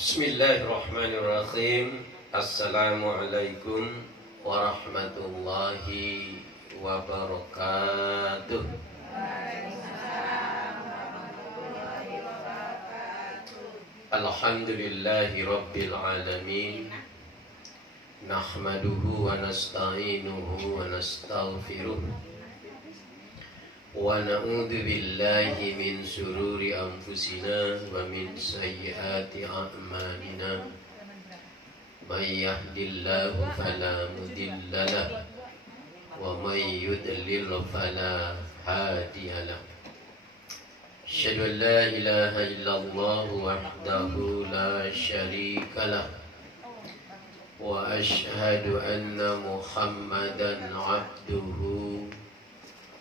Bismillahirrahmanirrahim. Assalamualaikum warahmatullahi wabarakatuh. Alhamdulillahi rabbil alamin. Nahmaduhu wa nasta'inuhu wa nastaghfiruh. Wa na'udzu billahi min shururi anfusina wa min sayyiati a'malina. May yahdihillahu fala mudilla lahu wa may yudlil fala hadiya lahu. Asyhadu an la ilaha illallah wahdahu la syarika lahu wa asyhadu anna Muhammadan 'abduhu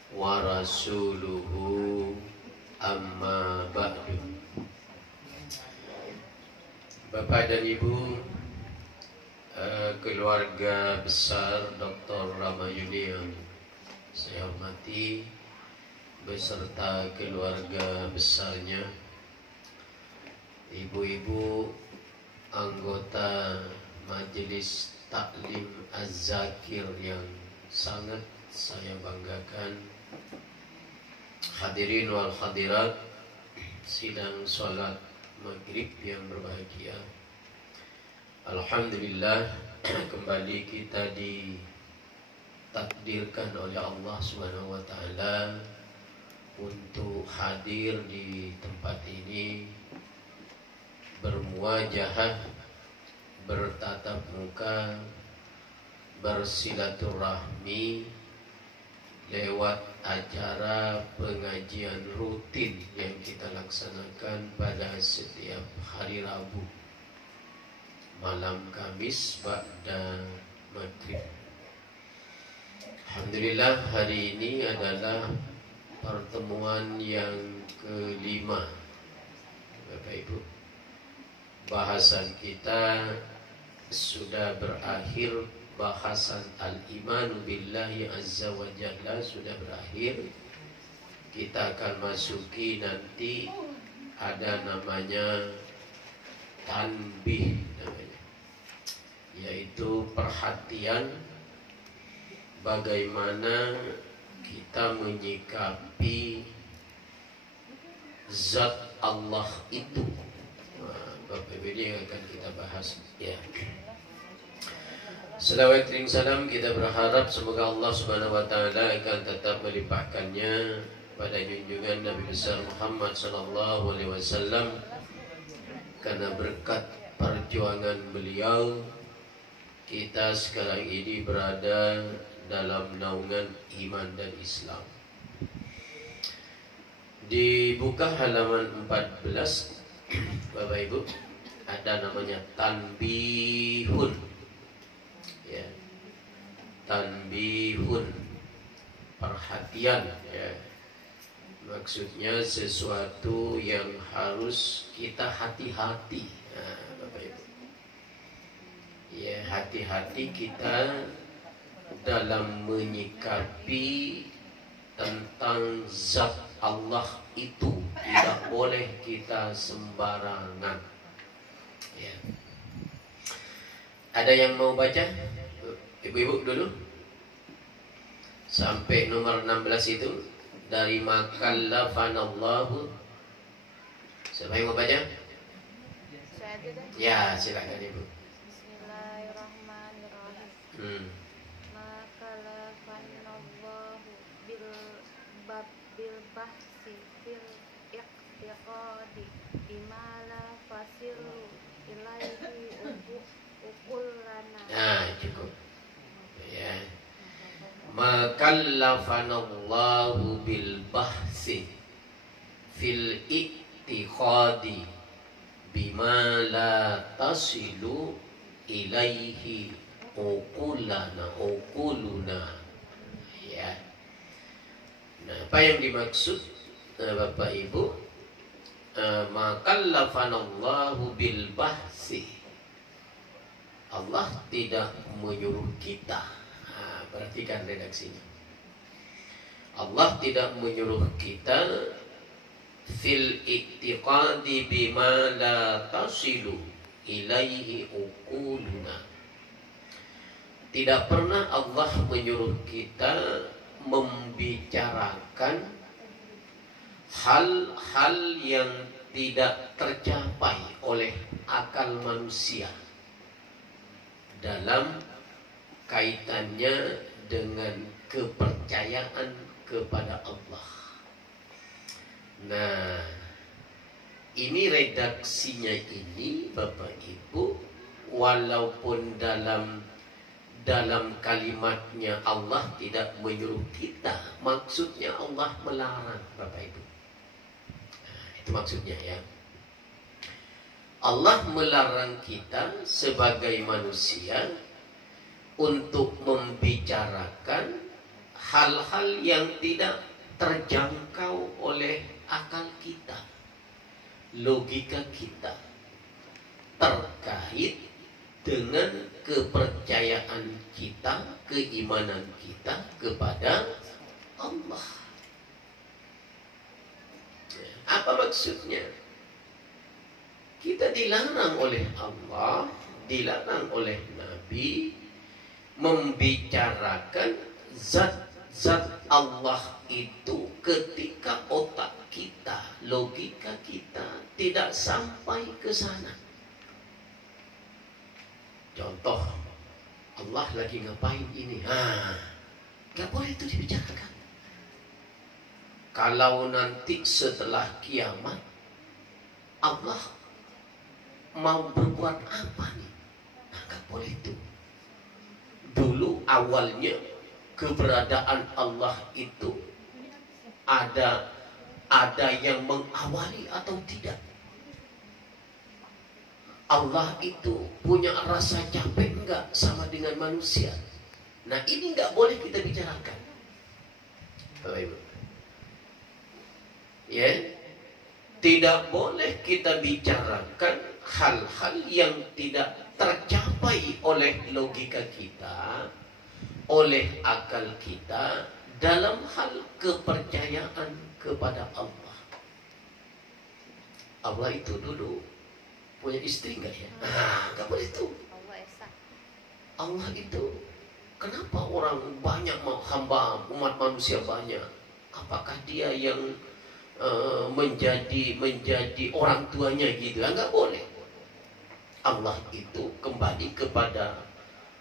wa rasuluhu, amma ba'du. Bapak dan Ibu, keluarga besar Dr. Ramayuni yang saya hormati, beserta keluarga besarnya, ibu-ibu anggota Majelis Taklim Az-Zakir yang sangat saya banggakan, hadirin wal hadirat sidang sholat maghrib yang berbahagia. Alhamdulillah, kembali kita ditakdirkan oleh Allah Subhanahu wa taala untuk hadir di tempat ini, bermuajahah, bertatap muka, bersilaturahmi lewat acara pengajian rutin yang kita laksanakan pada setiap hari Rabu malam Kamis ba'da maghrib. Alhamdulillah, hari ini adalah pertemuan yang kelima. Bapak Ibu, bahasan kita sudah berakhir. Bahasan al-imanu billahi azza wa jalla sudah berakhir. Kita akan masuki nanti ada namanya tanbih namanya, yaitu perhatian bagaimana kita menyikapi zat Allah itu. Bapak Ibu, ini yang akan kita bahas ya. Selawat ring salam kita berharap semoga Allah Subhanahu wa taala akan tetap melimpahkannya pada junjungan Nabi besar Muhammad sallallahu alaihi wasallam, karena berkat perjuangan beliau kita sekarang ini berada dalam naungan iman dan Islam. Dibuka halaman 14 Bapak Ibu, ada namanya tanbihun. Ya, tanbihun, perhatian ya. Maksudnya sesuatu yang harus kita hati-hati. Nah, Bapak Ibu, ya, hati-hati kita dalam menyikapi tentang zat Allah itu. Tidak boleh kita sembarangan ya. Ada yang mau baca? Ibu-ibu dulu sampai nomor 16 itu, dari makallafanallahu. Siapa yang mau baca? Ya, silakan Ibu. Bismillahirrahmanirrahim. Makallafanallahu bil bahsi fil iqtiqadi bima la fasilu ilaihi uqulana. Nah, cukup. Ya. Makallafanallahu bil bahsi fil iqtiqadi bima la tasilu ilaihi uquluna. Ya. Nah, apa yang dimaksud Bapak Ibu? Makallafanallahu bil bahsi, Allah tidak menyuruh kita. Perhatikan redaksinya. Allah tidak menyuruh kita fil i'tiqadi bima la tasilu ilaihi uquluna. Tidak pernah Allah menyuruh kita membicarakan hal-hal yang tidak tercapai oleh akal manusia dalam kaitannya dengan kepercayaan kepada Allah. Nah, ini redaksinya ini Bapak Ibu, walaupun dalam kalimatnya Allah tidak menyuruh kita, maksudnya Allah melarang Bapak Ibu. Nah, itu maksudnya ya. Allah melarang kita sebagai manusia untuk membicarakan hal-hal yang tidak terjangkau oleh akal kita, logika kita, terkait dengan kepercayaan kita, keimanan kita kepada Allah. Apa maksudnya? Kita dilarang oleh Allah, dilarang oleh Nabi membicarakan zat-zat Allah itu ketika otak kita, logika kita tidak sampai ke sana. Contoh, Allah lagi ngapain ini? Gak boleh itu dibicarakan. Kalau nanti setelah kiamat Allah mau berbuat apa nih? Gak boleh itu. Dulu awalnya keberadaan Allah itu ada yang mengawali atau tidak. Allah itu punya rasa capek enggak sama dengan manusia? Nah, ini enggak boleh kita bicarakan. Bapak Ibu. Ya. Tidak boleh kita bicarakan hal-hal yang tidak tercapai oleh logika kita, oleh akal kita dalam hal kepercayaan kepada Allah. Allah itu dulu punya istri enggak ya? Enggak boleh itu. Allah itu, kenapa orang banyak hamba umat manusia banyak? Apakah dia yang menjadi orang tuanya gitu? Enggak boleh. Allah itu kembali kepada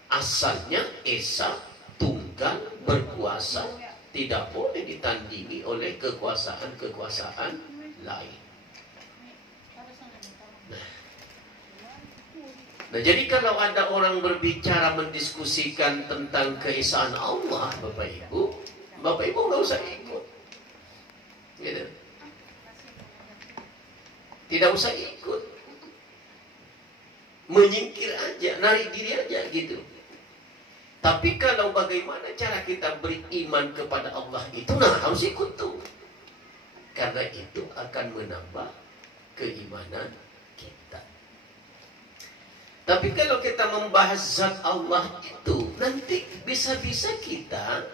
asalnya esa, tunggal, berkuasa, tidak boleh ditandingi oleh kekuasaan lain. Nah, jadi kalau ada orang berbicara mendiskusikan tentang keesaan Allah, Bapak Ibu nggak usah ikut, gitu. Tidak usah ikut, menyingkir aja, narik diri aja, gitu. Tapi kalau bagaimana cara kita beriman kepada Allah itu, nah harus ikut tuh, karena itu akan menambah keimanan kita. Tapi kalau kita membahas zat Allah itu, nanti bisa-bisa kita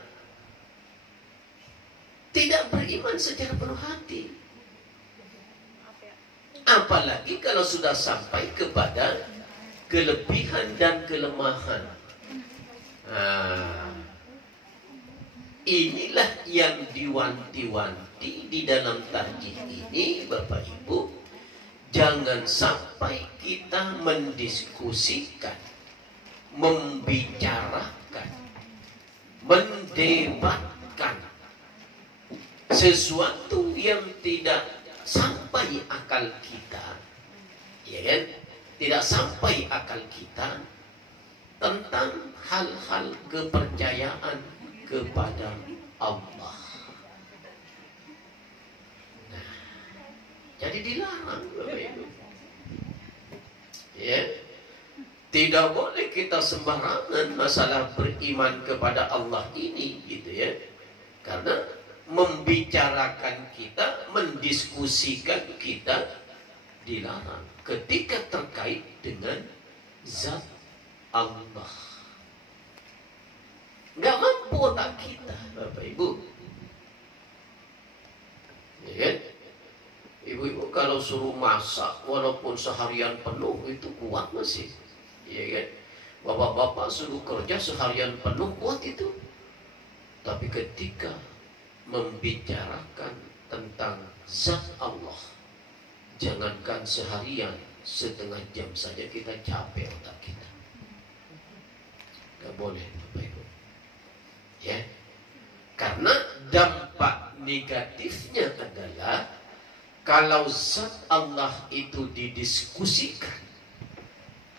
tidak beriman secara penuh hati. Apalagi kalau sudah sampai kepada kelebihan dan kelemahan. Inilah yang diwanti-wanti di dalam tarjih ini, Bapak Ibu. Jangan sampai kita mendiskusikan, membicarakan, mendebatkan sesuatu yang tidak sampai akal kita, ya kan? Tidak sampai akal kita tentang hal-hal kepercayaan kepada Allah. Jadi dilarang, Bapak Ibu. Ya. Tidak boleh kita sembarangan masalah beriman kepada Allah ini, gitu ya. Karena membicarakan kita, mendiskusikan kita dilarang ketika terkait dengan zat Allah. Nggak mampu otak kita, Bapak Ibu. Ya kan? Ibu-ibu kalau kalau suruh masak walaupun seharian penuh itu kuat masih, ya kan? Bapak-bapak suruh kerja seharian penuh kuat itu. Tapi ketika membicarakan tentang zat Allah, jangankan seharian, setengah jam saja kita capek otak kita. Gak boleh Bapak Ibu, ya. Karena dampak negatifnya adalah kalau zat Allah itu didiskusikan,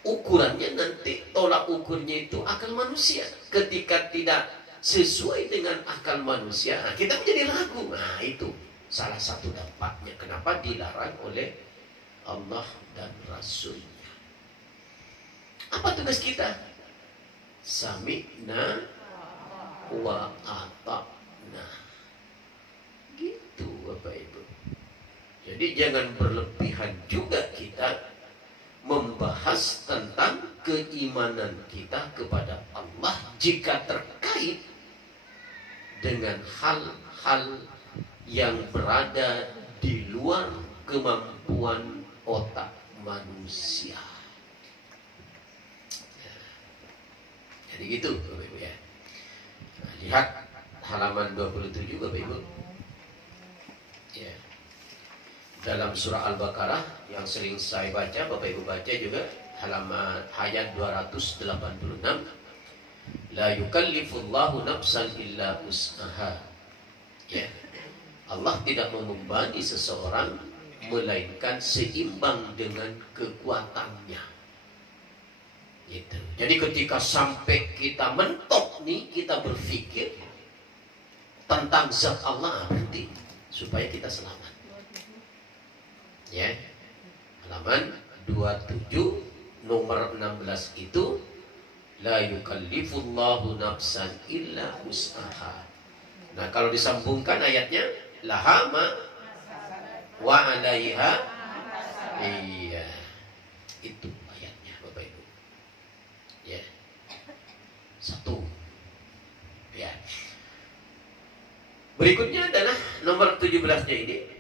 ukurannya nanti tolak ukurnya itu akal manusia. Ketika tidak sesuai dengan akal manusia, nah kita menjadi ragu. Nah itu salah satu dampaknya kenapa dilarang oleh Allah dan Rasulnya. Apa tugas kita? Sami'na wa ata'na. Gitu Bapak Ibu. Jadi jangan berlebihan juga kita membahas tentang keimanan kita kepada Allah jika terkait dengan hal-hal yang berada di luar kemampuan otak manusia. Jadi gitu Bapak Ibu ya. Nah, lihat halaman 27 Bapak Ibu. Ya. Dalam surah Al-Baqarah yang sering saya baca, Bapak Ibu baca juga, halaman ayat 286. La yukallifullahu nafsan illa wus'aha. Ya. Allah tidak membebani seseorang melainkan seimbang dengan kekuatannya. Gitu. Jadi ketika sampai kita mentok nih, kita berpikir tentang zat Allah, berarti supaya kita selamat. Ya. Halaman 27 nomor 16 itu, la yukallifullahu nafsan illa wus'aha. Nah, kalau disambungkan ayatnya, laha ma wa 'alaiha. Iya. Itu ayatnya Bapak Ibu. Ya. Satu. Ya. Berikutnya adalah nomor 17-nya ini.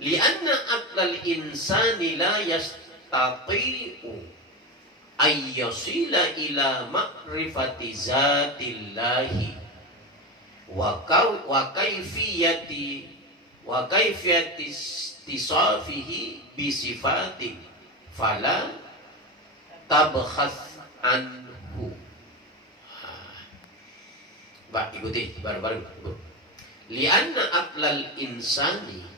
Li'anna aqlal insani la yastati'u ayyasila ila ma'rifati zatillahi wa kaifiyati istisafihi bisifatin fala tabkhas anhu. Mbak ikuti baru-baru. Li'anna aqlal insani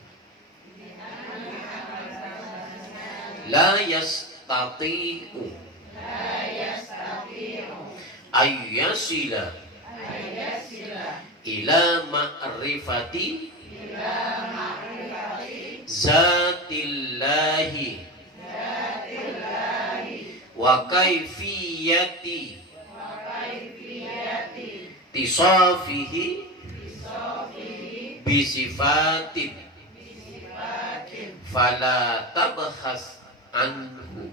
la yastati'u ayyasila ila ma'rifati zatillahi wa kaifiyati tisafihi bisifatin fala tabhas anhu.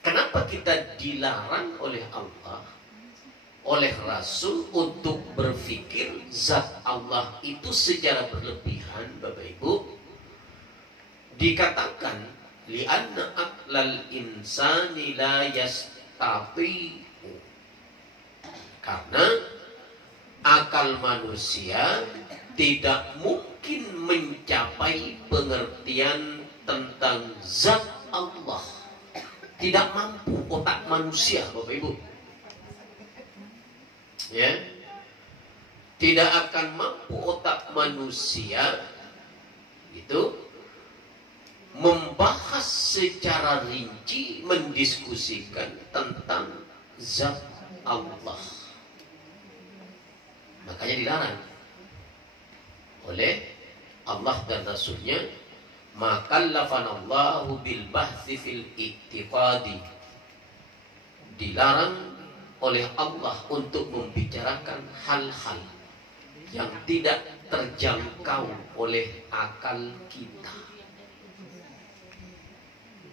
Kenapa kita dilarang oleh Allah, oleh Rasul untuk berpikir zat Allah itu secara berlebihan Bapak Ibu? Dikatakan li'anna aqlal insani la yastati'u, karena akal manusia tidak mungkin mencapai pengertian tentang zat Allah. Tidak mampu otak manusia Bapak Ibu. Ya. Tidak akan mampu otak manusia itu membahas secara rinci, mendiskusikan tentang zat Allah. Makanya dilarang oleh Allah dan Rasulnya. Makallafanallahu bil bahthi fil i'tiqadi. Dilarang oleh Allah untuk membicarakan hal-hal yang tidak terjangkau oleh akal kita.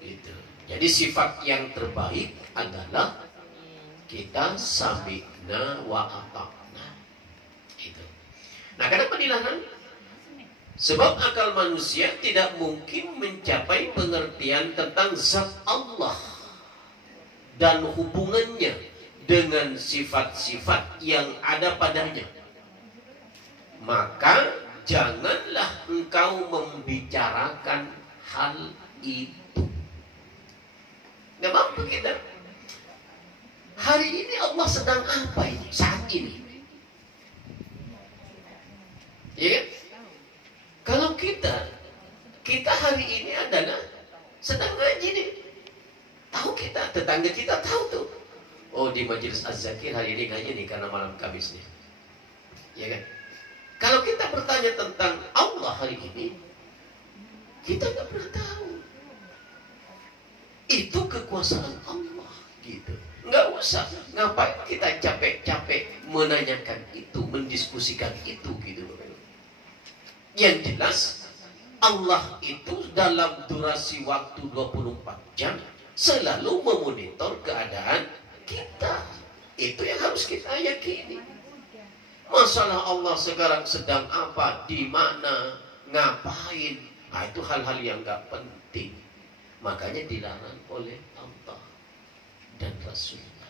Gitu. Jadi sifat yang terbaik adalah kita sami'na wa ata'na. Gitu. Nah, kenapa dilarang? Sebab akal manusia tidak mungkin mencapai pengertian tentang zat Allah dan hubungannya dengan sifat-sifat yang ada padanya. Maka janganlah engkau membicarakan hal itu. Nggak mampu kita. Hari ini Allah sedang apa ini? Saat ini. Ya kan? Kalau kita hari ini adalah sedang ngaji nih. Tahu kita, tetangga kita tahu tuh. Oh, di majelis Az-Zakir hari ini ngaji nih karena malam Kamis nih. Ya kan? Kalau kita bertanya tentang Allah hari ini, kita nggak pernah tahu. Itu kekuasaan Allah, gitu. Nggak usah, ngapain kita capek-capek menanyakan itu, mendiskusikan itu, gitu. Yang jelas, Allah itu dalam durasi waktu 24 jam selalu memonitor keadaan kita. Itu yang harus kita yakini. Masalah Allah sekarang sedang apa, di mana, ngapain, nah itu hal-hal yang gak penting. Makanya dilarang oleh Allah dan Rasulnya.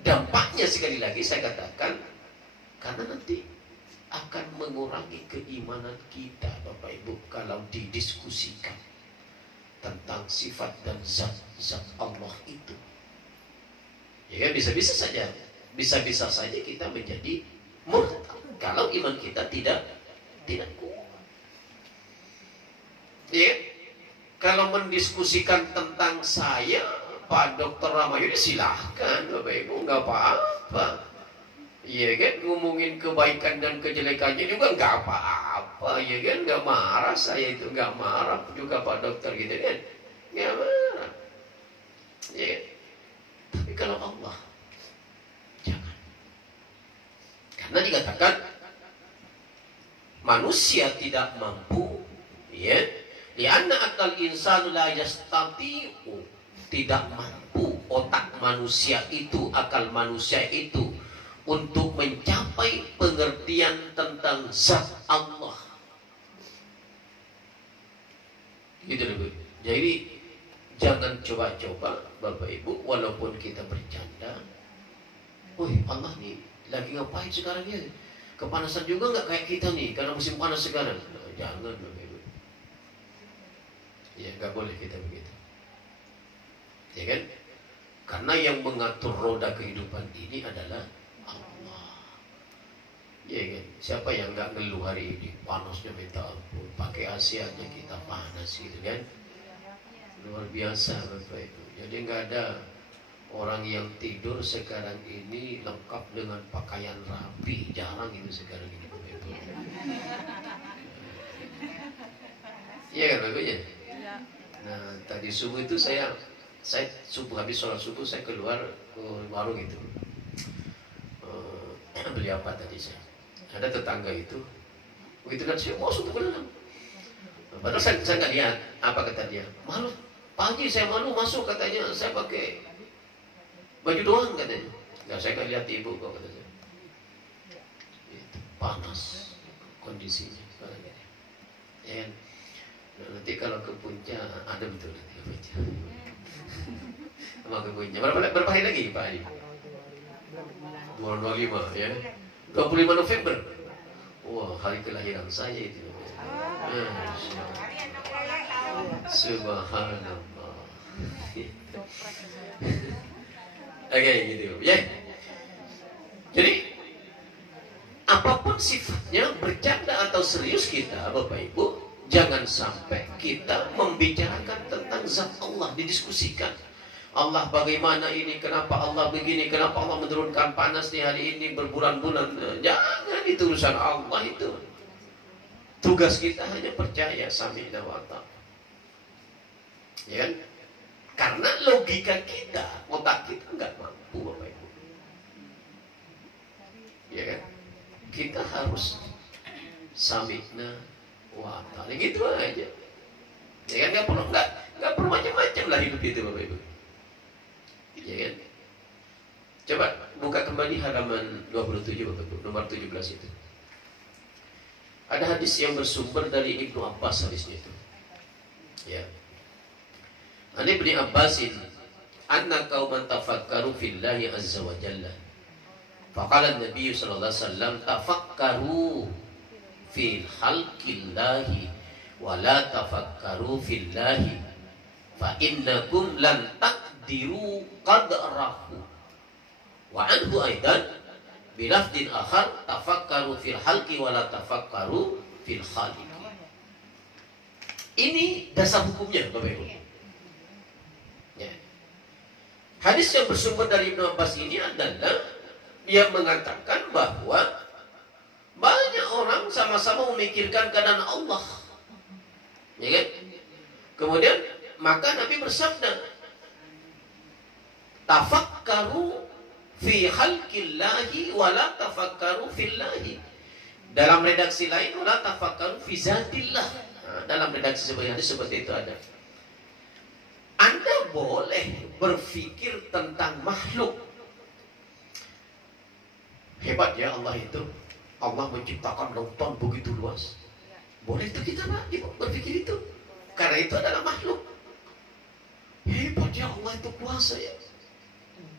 Dampaknya sekali lagi saya katakan, karena nanti akan mengurangi keimanan kita, Bapak Ibu, kalau didiskusikan tentang sifat dan zat Allah itu. Ya kan, bisa-bisa saja kita menjadi murtad kalau iman kita tidak kuat. Ya, kalau mendiskusikan tentang saya, Pak Dr. Ramayudi, silahkan Bapak Ibu, nggak apa-apa. Ya kan, ngomongin kebaikan dan kejelekannya juga nggak apa-apa, ya kan, nggak marah saya itu, nggak marah juga Pak Dokter gitu kan, nggak marah. Ya, tapi kalau Allah jangan, karena dikatakan manusia tidak mampu, ya, lianna akal insan la yastati'u, tidak mampu otak manusia itu, akal manusia itu untuk mencapai pengertian tentang zat Allah. Gitu loh, Bu. Jadi jangan coba-coba Bapak Ibu, walaupun kita bercanda, wih Allah nih lagi ngapain sekarang ya? Kepanasan juga nggak kayak kita nih, karena musim panas sekarang. Nah, jangan Bapak Ibu. Ya nggak boleh kita begitu. Ya kan? Karena yang mengatur roda kehidupan ini adalah Allah. Ya kan? Siapa yang nggak ngeluh hari ini? Panasnya minta ampun, pakai AC aja kita panas gitu kan? Luar biasa Bapak Ibu. Jadi nggak ada orang yang tidur sekarang ini lengkap dengan pakaian rapi, jarang itu sekarang ini Bapak Ibu. Iya kan Bapak ya? Nah tadi subuh itu saya subuh, habis sholat subuh saya keluar ke warung itu. Beli apa tadi saya? Ada tetangga itu, begitu lihat saya masuk ke dalam. Padahal saya nggak lihat, apa kata dia? Malu, pagi saya malu masuk katanya, saya pakai baju doang katanya. Nggak, saya nggak lihat ibu kok katanya. Itu panas kondisinya. Ya kan? Nah, nanti kalau ke puncak ada betul nanti ke puncak. Sama ke puncak. Berapa hari lagi Pak Ali? 25 ya. 25 November. Wah, hari kelahiran saya itu. Subhanallah. Oke, gitu ya. Jadi apapun sifatnya, bercanda atau serius kita, Bapak Ibu, jangan sampai kita membicarakan tentang zat Allah, didiskusikan. Allah bagaimana ini, kenapa Allah begini, kenapa Allah menurunkan panas di hari ini berbulan-bulan. Jangan, itu urusan Allah itu. Tugas kita hanya percaya sami'na wa ta'na. Ya kan? Karena logika kita, otak kita nggak mampu Bapak Ibu. Ya kan? Kita harus sami'na wa ta'na, gitu aja. Ya kan, nggak perlu macam-macam lah hidup itu Bapak Ibu. Ya kan? Coba buka kembali halaman 27 Bapak Ibu, nomor 17 itu. Ada hadis yang bersumber dari Ibnu Abbas hadisnya itu. Ya. An Ibnu Abbasin anna qauman tafakkaru fillahi azza wa jalla. Faqala an-nabiy sallallahu alaihi wasallam tafakkaru fil khalqillahi wa la tafakkaru fillahi fa innakum lan taqdiru qadrahu. Wa anhu aidan bilafdin akhar tafakkaru fil halqi wa la tafakkaru fil khaliq. Ini dasar hukumnya Bapak Ibu. Ya. Hadis yang bersumber dari Ibnu Abbas ini adalah dia mengatakan bahwa banyak orang sama-sama memikirkan keadaan Allah. Ya kan? Kemudian maka Nabi bersabda, tafakkaru fi khalqillahi wa la tafakkaru fillahi. Dalam redaksi lain wa la tafakkaru fi zatillah. Nah, dalam redaksi seperti itu ada. Anda boleh berpikir tentang makhluk. Hebat ya Allah itu. Allah menciptakan lautan begitu luas. Boleh itu kita berpikir itu. Karena itu adalah makhluk. Hebat ya Allah itu kuasa ya.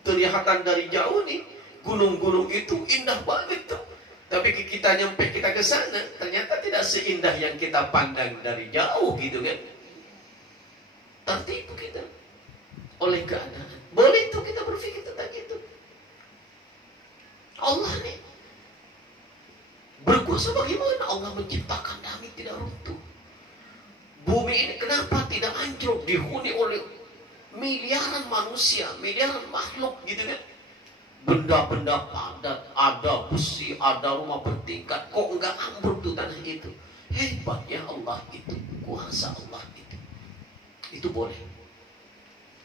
Kelihatan dari jauh nih, gunung-gunung itu indah banget tuh. Tapi kita nyampe kita ke sana, ternyata tidak seindah yang kita pandang dari jauh gitu kan. Tertipu kita oleh keadaan. Boleh itu kita berpikir tentang itu. Allah nih berkuasa bagaimana Allah menciptakan langit tidak runtuh. Bumi ini kenapa tidak anjlok dihuni oleh miliaran manusia, miliaran makhluk gitu kan. Benda-benda padat, ada besi, ada rumah bertingkat, kok enggak ambruk tuh tanah itu. Hebatnya Allah itu, kuasa Allah itu. Itu boleh.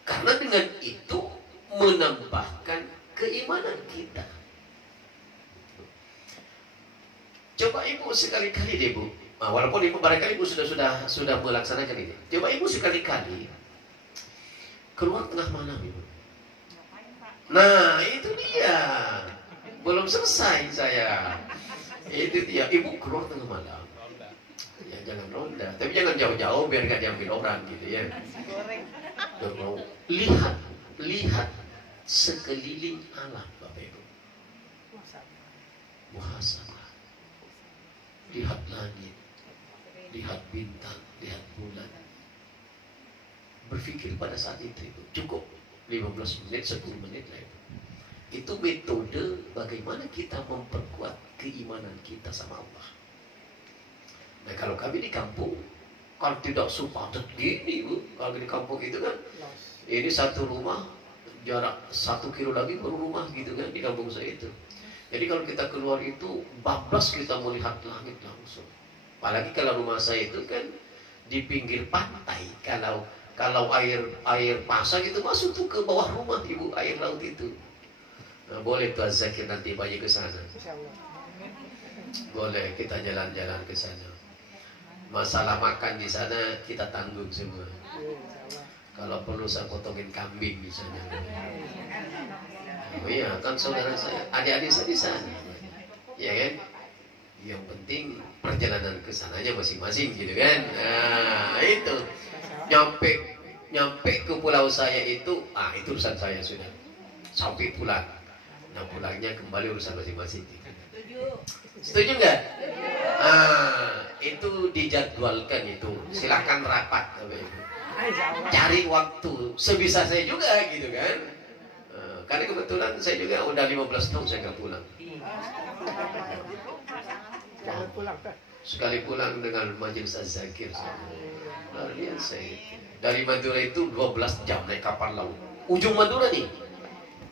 Karena dengan itu menambahkan keimanan kita. Coba ibu sekali-kali deh bu. Nah, walaupun ibu barangkali ibu sudah melaksanakan ini. Coba ibu sekali-kali keluar tengah malam ibu. Nah itu dia. Belum selesai saya. Itu dia. Ibu keluar tengah malam. Ya jangan ronda. Tapi jangan jauh-jauh biar gak diambil orang gitu ya. Lihat sekeliling alam Bapak Ibu. Muhasabah. Lihat langit. Lihat bintang. Lihat bulan. Berpikir pada saat itu cukup 15 menit, 10 menit lah itu. Itu metode bagaimana kita memperkuat keimanan kita sama Allah. Nah kalau kami di kampung, kalau tidak sepadat gini bu, kalau di kampung itu kan, ini satu rumah, jarak 1 kilo lagi baru rumah gitu kan di kampung saya itu. Jadi kalau kita keluar itu, bablas kita melihat langit langsung. Apalagi kalau rumah saya itu kan di pinggir pantai, kalau air pasang itu masuk tuh ke bawah rumah ibu, air laut itu. Nah, boleh tuh Zakir nanti banyak ke sana. Boleh kita jalan-jalan ke sana. Masalah makan di sana kita tanggung semua. Kalau perlu saya potongin kambing misalnya. Oh iya, kan saudara saya, adik-adik saya di sana. Ya kan? Yang penting perjalanan ke sananya masing-masing gitu kan. Nah, itu. Nyampe ke pulau saya itu, itu urusan saya sudah. Sampai pulang. Nah, pulangnya kembali urusan masing-masing. Setuju nggak? Itu dijadwalkan itu. Silakan rapat. Cari waktu sebisa saya juga gitu kan. Karena kebetulan saya juga udah 15 tahun saya nggak pulang. Sekali pulang dengan majelis Az-Zakir. Luar biasa itu. Dari Madura itu 12 jam naik kapal laut. Ujung Madura nih.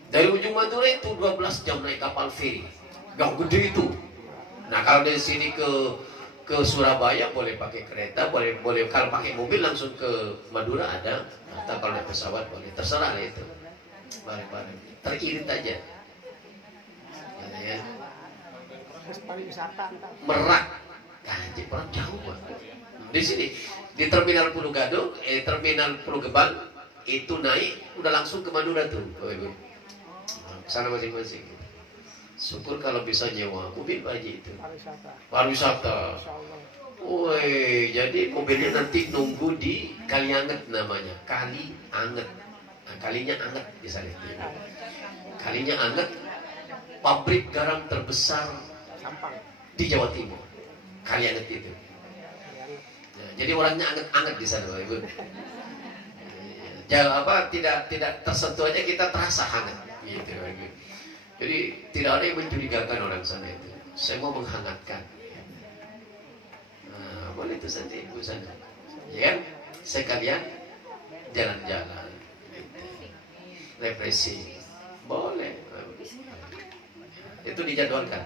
Dari ujung Madura itu 12 jam naik kapal feri. Yang gede itu. Nah kalau dari sini ke Surabaya boleh pakai kereta, boleh kalau pakai mobil langsung ke Madura ada. Atau kalau naik pesawat boleh. Terserah lah itu. Bareng-bareng. Teririt aja. Ya. Merak. Kaji orang jauh banget. Di sini di terminal Pulau Gadung, terminal Pulau Gebang itu naik udah langsung ke Madura tuh, sana masing-masing. Syukur kalau bisa nyewa mobil Pak Haji itu. Pariwisata. Pariwisata. Insyaallah. Woi, jadi mobilnya nanti nunggu di Kali Anget namanya, Kali Anget. Nah, kalinya Anget di sana. Kalinya Anget, pabrik garam terbesar Sampang. di Jawa Timur. Kali Anget itu. Nah, jadi orangnya anget-anget di sana, Bapak Ibu. Jangan apa tidak tersentuh aja kita terasa hangat gitu. Jadi tidak ada yang mencurigakan orang sana itu. Saya mau menghangatkan. Nah, boleh itu nanti Ibu sana. Ya kan? Sekalian jalan-jalan. Refreshing. Boleh. Itu dijadwalkan.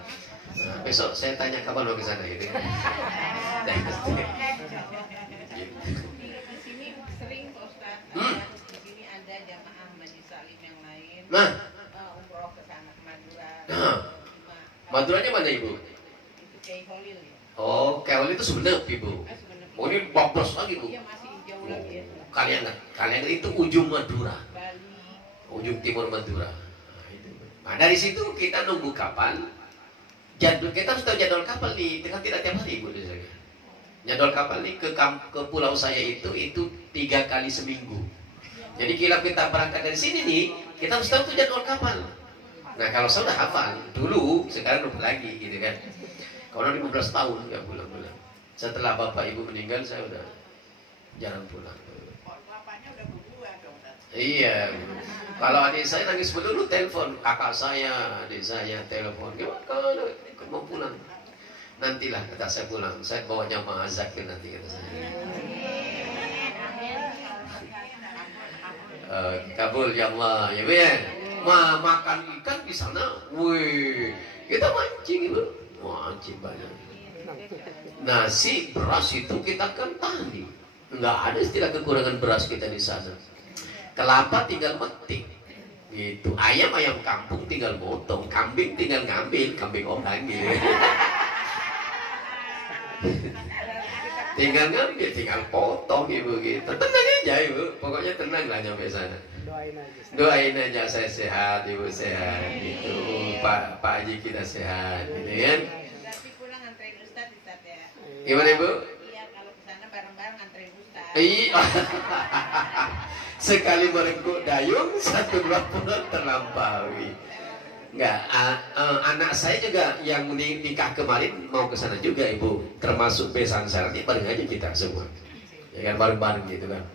Nah, besok saya tanya kapan mau ke sana gitu. Di sini sering Pak Ustadz, di sini ada jamaah Majelis Salim yang lain. Nah, Umroh ke sana ke Madura. nah, Maduranya mana Ibu? Itu Kiai Holil ya. Oh, Kewal itu sebenarnya Ibu. Sebenarnya. Oh, ini bablas lagi Bu. Iya masih jauh lagi ya. Kalian itu ujung Madura, Bali. ujung timur Madura. Nah, itu. Nah, dari situ kita nunggu kapal. Jadwal kita harus tahu jadwal kapal nih, tidak tiap hari Ibu. Jadwal kapal nih ke pulau saya itu 3 kali seminggu. Jadi kalau kita berangkat dari sini nih, kita harus tahu tuh jadwal kapal. Nah kalau saya udah hafal dulu, sekarang lupa lagi gitu kan. Kalau 15 tahun nggak pulang-pulang. Setelah bapak ibu meninggal saya udah jarang pulang. Bapaknya udah berdua dong. Iya. Kalau adik saya nangis melulu telepon, kakak saya, adik saya telepon, gimana kalau mau pulang? Nantilah kata saya pulang, saya bawa jamaah zakir nanti kata saya. Kabul ya Allah, ya Ben. Makan ikan di sana, wih, kita mancing itu, mancing banyak. Nasi, beras itu kita kan tani, nggak ada istilah kekurangan beras kita di sana. Kelapa tinggal metik, gitu. Ayam kampung tinggal motong, kambing tinggal ngambil, kambing orang gitu. Tinggal ngambil, tinggal potong Ibu gitu. Tenang aja Ibu, pokoknya tenang lah nyampe sana. Doain aja saya sehat, Ibu sehat, gitu. Pak Haji kita sehat, gitu kan? Berarti pulang nganterin Ustadz ya. Gimana Ibu? Iya kalau ke sana bareng-bareng nganterin Ustadz. Iya. Sekali merengkuh dayung, 1 bulan pulang terlampaui. Enggak, anak saya juga yang nikah kemarin mau ke sana juga Ibu, termasuk besan syaratnya bareng aja kita semua, ya kan bareng-bareng gitu kan.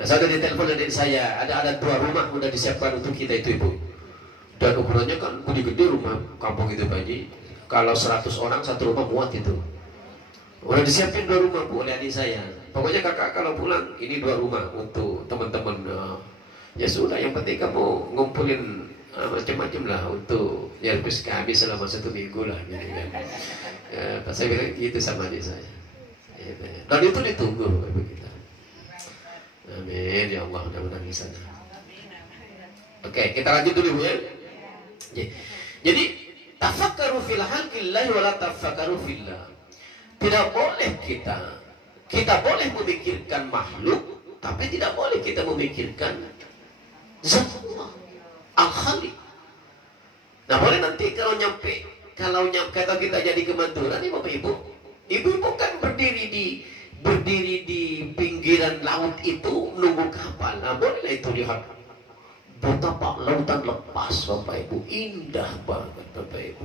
Nah saya udah ditelepon adik saya, ada 2 rumah udah disiapkan untuk kita itu Ibu, dan ukurannya kan gede-gede rumah kampung itu Pak Haji. Kalau 100 orang 1 rumah muat itu. Udah disiapin 2 rumah Bu oleh adik saya. Pokoknya kakak kalau pulang ini 2 rumah untuk teman-teman. Ya sudah, yang penting kamu ngumpulin macam-macam lah untuk ya habis selama 1 minggu lah gitu kan. Pas saya bilang gitu sama adik saya. Dan itu ditunggu Ibu kita. Amin ya Allah, mudah-mudahan di sana. Oke, kita lanjut dulu ya. Jadi tafakkaru fil khalqillahi wa la tafakkaru fillah. Tidak boleh kita boleh memikirkan makhluk, tapi tidak boleh kita memikirkan zat Allah Al-Khaliq. Nah boleh nanti kalau nyampe kata kita jadi ke Madura nih Bapak Ibu, ibu-ibu kan berdiri di pinggiran laut itu nunggu kapal. Nah bolehlah itu lihat betapa lautan lepas Bapak Ibu, indah banget Bapak Ibu.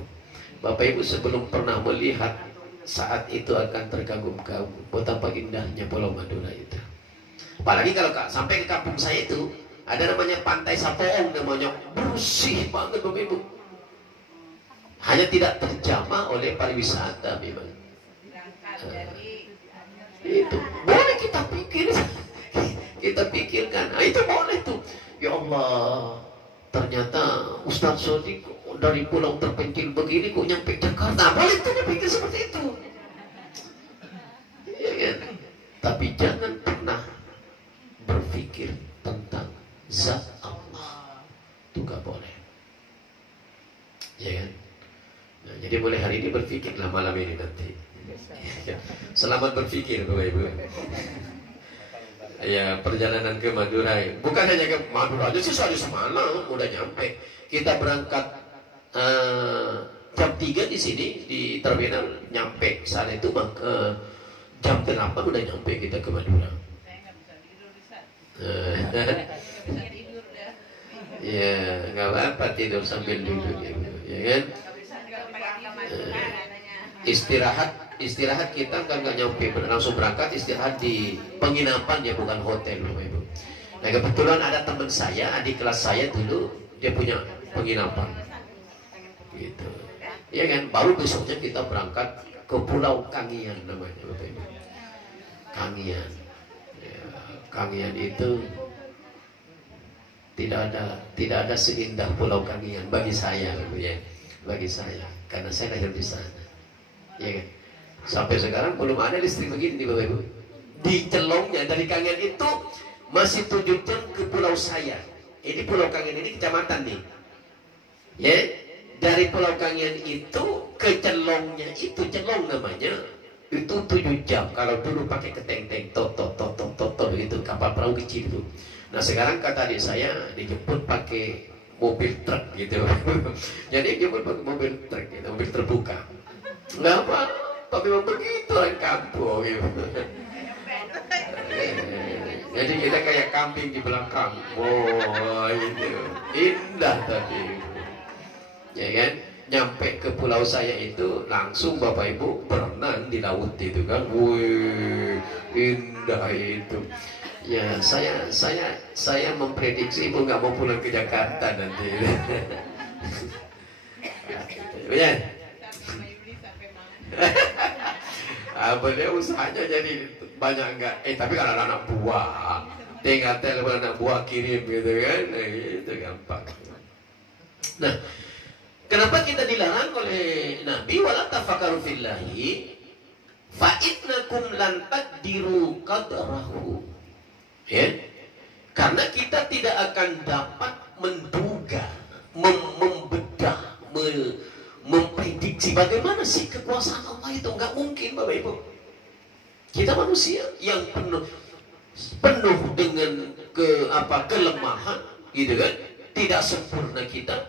Bapak Ibu sebelum pernah melihat saat itu akan terkagum-kagum betapa indahnya Pulau Madura itu. Apalagi kalau sampai ke kampung saya itu ada namanya Pantai Sapoong, namanya bersih banget Bapak Ibu. Hanya tidak terjamah oleh pariwisata memang. Itu boleh kita pikirkan. Nah, itu boleh tuh. Ya Allah, ternyata Ustadz Sodik dari pulau terpencil begini kok nyampe Jakarta. Boleh tuh dipikir seperti itu. Ya kan? Tapi jangan pernah berpikir tentang zat Allah. Itu gak boleh. Ya kan? Nah, jadi mulai hari ini berpikirlah malam ini nanti. Selamat berpikir Bapak Ibu. Ya, perjalanan ke Madura. Bukan hanya ke Madura aja sih, saja semalam udah nyampe. Kita berangkat jam 3 di sini di terminal nyampe sana itu jam 8 udah nyampe kita ke Madura. Saya nggak bisa tidur di sana. Nggak bisa tidur ya. Ya nggak apa tidur sambil duduk ya kan. Nggak bisa nggak pakai ke Madura katanya. Istirahat kita kan nggak nyampe langsung berangkat, istirahat di penginapan ya, bukan hotel Bapak Ibu. Nah kebetulan ada teman saya, adik kelas saya dulu dia punya penginapan gitu ya kan. Baru besoknya kita berangkat ke Pulau Kangian namanya Bapak Ibu. Kangian ya, Kangian itu tidak ada seindah Pulau Kangian bagi saya ya, bagi saya karena saya lahir di sana ya kan. Sampai sekarang belum ada listrik begini Bapak Ibu. Di celongnya dari Kangian itu masih 7 jam ke pulau saya. Ini Pulau Kangian ini kecamatan nih ya. Dari Pulau Kangian itu ke celongnya itu, celong namanya, itu 7 jam. Kalau dulu pakai keteng-teng tot itu kapal perahu kecil itu. Nah sekarang kata adik saya dijemput pakai mobil truk gitu. Jadi dijemput pakai mobil truk gitu, mobil terbuka. Nggak apa, tapi begitu orang kampung gitu. Jadi kita kayak kambing di belakang. Wah itu indah tadi ya kan. Nyampe ke pulau saya itu langsung Bapak Ibu berenang di laut itu kan. Wih indah itu ya. Saya memprediksi Ibu nggak mau pulang ke Jakarta nanti. Ya apa dia usahanya jadi banyak enggak tapi kalau anak buah tinggal telepon anak buah kirim gitu kan. Nah, itu gampang. Nah kenapa kita dilarang oleh Nabi wala tafakkaru fillahi fa innakum lan taqdiru qadrahu ya. Karena kita tidak akan dapat menduga, membedah, memprediksi bagaimana sih kekuasaan Allah itu. Nggak mungkin Bapak Ibu. Kita manusia yang penuh dengan kelemahan gitu kan. Tidak sempurna kita.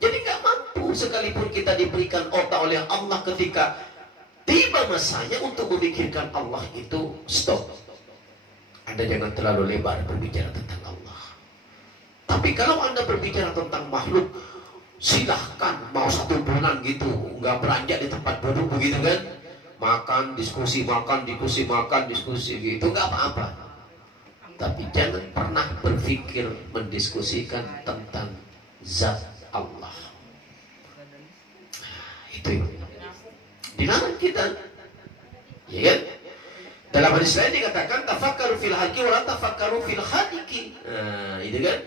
Jadi nggak mampu sekalipun kita diberikan otak oleh Allah, ketika tiba masanya untuk memikirkan Allah itu stop. Anda jangan terlalu lebar berbicara tentang Allah. Tapi kalau Anda berbicara tentang makhluk, silahkan mau 1 bulan gitu, nggak beranjak di tempat duduk begitu kan, makan diskusi gitu, nggak apa-apa. Tapi jangan pernah berpikir mendiskusikan tentang zat Allah. Itu dilarang kita, ya kan? Dalam hadis lain dikatakan tafakkaru fil halqi wa la tafakkaru fil khaliqi. Nah, itu kan?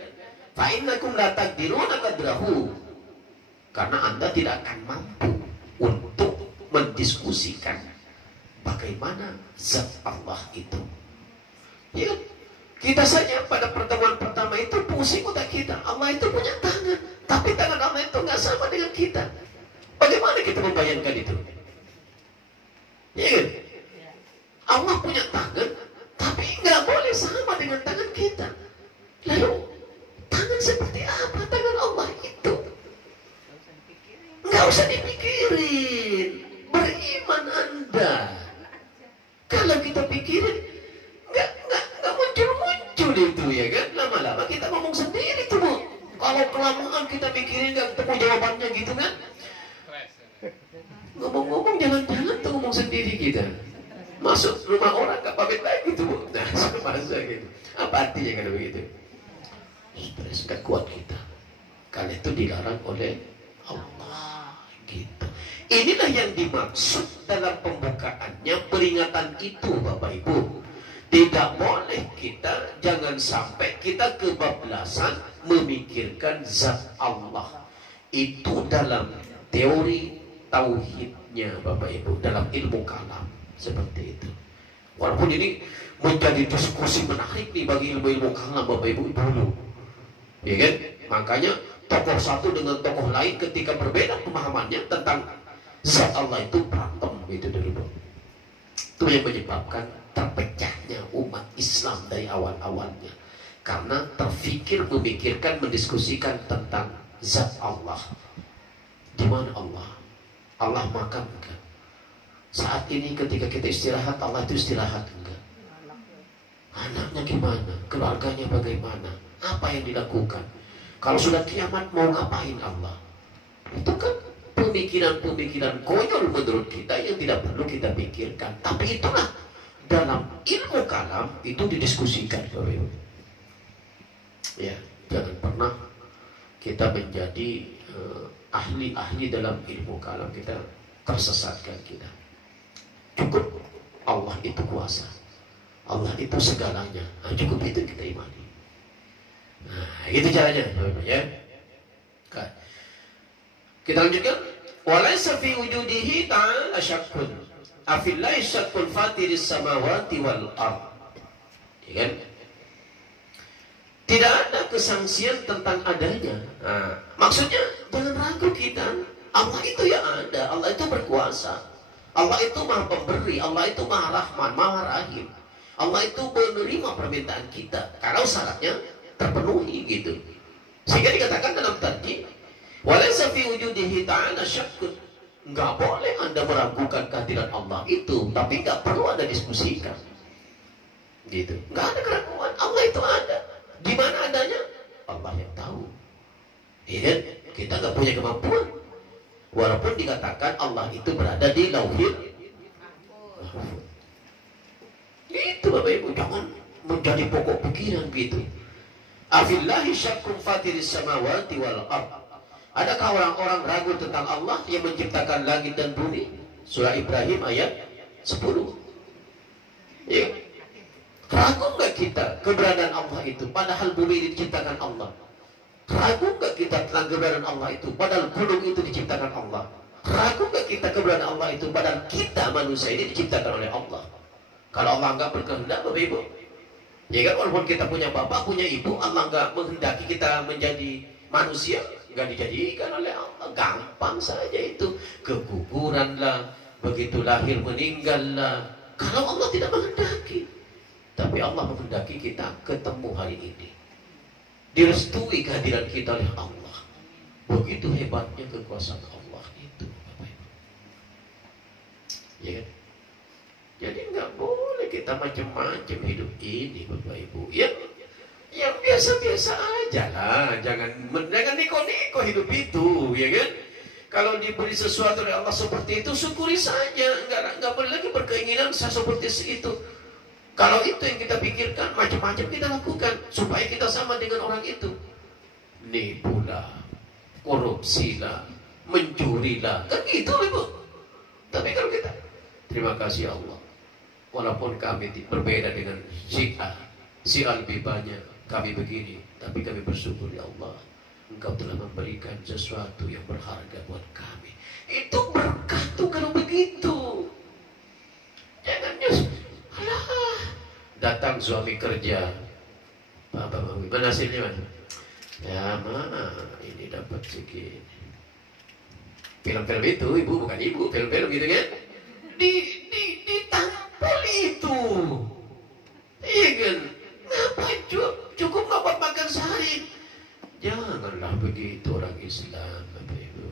Fa innakum la taqdiruna qadrahu. Karena Anda tidak akan mampu untuk mendiskusikan bagaimana zat Allah itu. Ya, kita saja pada pertemuan pertama itu pusing otak kita. Allah itu punya tangan, tapi tangan Allah itu nggak sama dengan kita. Bagaimana kita membayangkan itu? Ya kan? Allah punya tangan, tapi nggak boleh sama dengan tangan kita. Lalu tangan seperti apa tangan Allah itu? Nggak usah dipikirin. Beriman Anda. Kalau kita pikirin, nggak muncul itu ya kan. Lama-lama kita ngomong sendiri tuh Bu. Kalau kelamaan kita pikirin nggak ketemu jawabannya gitu kan. Ngomong-ngomong jangan-jangan tuh ngomong sendiri kita. Masuk rumah orang gak pamit lagi tuh Bu. Nah masa gitu. Apa artinya kalau begitu? Stres gak kuat kita. Karena itu dilarang oleh Allah gitu. Inilah yang dimaksud dalam pembukaannya peringatan itu Bapak Ibu. Tidak boleh kita, jangan sampai kita kebablasan memikirkan zat Allah. Itu dalam teori tauhidnya Bapak Ibu, dalam ilmu kalam seperti itu. Walaupun ini menjadi diskusi menarik nih bagi ilmu kalam Bapak Ibu dulu, ya kan? Makanya tokoh satu dengan tokoh lain ketika berbeda pemahamannya tentang zat Allah itu berantem gitu dulu. Itu yang menyebabkan terpecahnya umat Islam dari awal-awalnya, karena terfikir memikirkan mendiskusikan tentang zat Allah. Di mana Allah? Allah makan enggak? Saat ini ketika kita istirahat, Allah itu istirahat enggak? Anaknya gimana? Keluarganya bagaimana? Apa yang dilakukan? Kalau sudah kiamat mau ngapain Allah? Itu kan pemikiran-pemikiran konyol menurut kita yang tidak perlu kita pikirkan. Tapi itulah dalam ilmu kalam itu didiskusikan. Ya, jangan pernah kita menjadi ahli-ahli dalam ilmu kalam, kita tersesatkan kita. Cukup Allah itu kuasa, Allah itu segalanya. Nah, cukup itu kita imani. Nah, itu caranya, ya. Kita lanjutkan. Walaysa fi wujudihi ta'ala syakkun. Afillahi syakkun fatiris samawati wal ard. Ya kan? Tidak ada kesangsian tentang adanya. Nah, maksudnya jangan ragu kita. Allah itu ya ada. Allah itu berkuasa. Allah itu maha pemberi. Allah itu maha rahman, maha rahim. Allah itu menerima permintaan kita kalau syaratnya terpenuhi gitu. Sehingga dikatakan dalam tadi, walaysa fi wujudihi ta'ala syakkun. Enggak boleh Anda meragukan kehadiran Allah itu, tapi enggak perlu Anda diskusikan. Gitu. Enggak ada keraguan, Allah itu ada. Di mana adanya? Allah yang tahu. Ya, kita enggak punya kemampuan. Walaupun dikatakan Allah itu berada di lauhil mahfuz. Itu Bapak Ibu, jangan menjadi pokok pikiran gitu. Afillahi syakkun fatiris samawati wal ard. Adakah orang-orang ragu tentang Allah yang menciptakan langit dan bumi? Surah Ibrahim ayat 10. Ya. Ragu nggak kita keberadaan Allah itu padahal bumi ini diciptakan Allah? Ragu nggak kita tentang keberadaan Allah itu padahal gunung itu diciptakan Allah? Ragu nggak kita keberadaan Allah itu padahal kita manusia ini diciptakan oleh Allah? Kalau Allah nggak berkehendak, Bapak Ibu, ya kan, walaupun kita punya bapak, punya ibu, Allah nggak menghendaki kita menjadi manusia, nggak dijadikan oleh Allah. Gampang saja itu, keguguran lah, begitu lahir meninggal lah. Kalau Allah tidak menghendaki, tapi Allah menghendaki kita ketemu hari ini, direstui kehadiran kita oleh Allah. Begitu hebatnya kekuasaan Allah itu, Bapak Ibu. Ya kan? Jadi nggak boleh kita macam-macam hidup ini, Bapak Ibu. Yang biasa-biasa aja lah. Jangan niko-niko hidup itu, ya kan? Kalau diberi sesuatu oleh Allah seperti itu, syukuri saja. Nggak boleh lagi berkeinginan seperti itu. Kalau itu yang kita pikirkan, macam-macam kita lakukan supaya kita sama dengan orang itu. Nipulah, korupsilah, mencurilah, kan gitu, Ibu. Tapi kalau kita, terima kasih Allah, walaupun kami berbeda dengan si A, si A lebih banyak, kami begini, tapi kami bersyukur ya Allah, Engkau telah memberikan sesuatu yang berharga buat kami. Itu berkah tuh kalau begitu. Jangan alah, datang suami kerja, Bapak Mami, mana hasilnya Mas? Ya mana ini dapat segini. Film-film itu, Ibu bukan Ibu, film-film gitu kan? Ditampol itu, iya kan? Ngapain cukup nggak buat makan sehari? Janganlah begitu orang Islam, Bapak Ibu.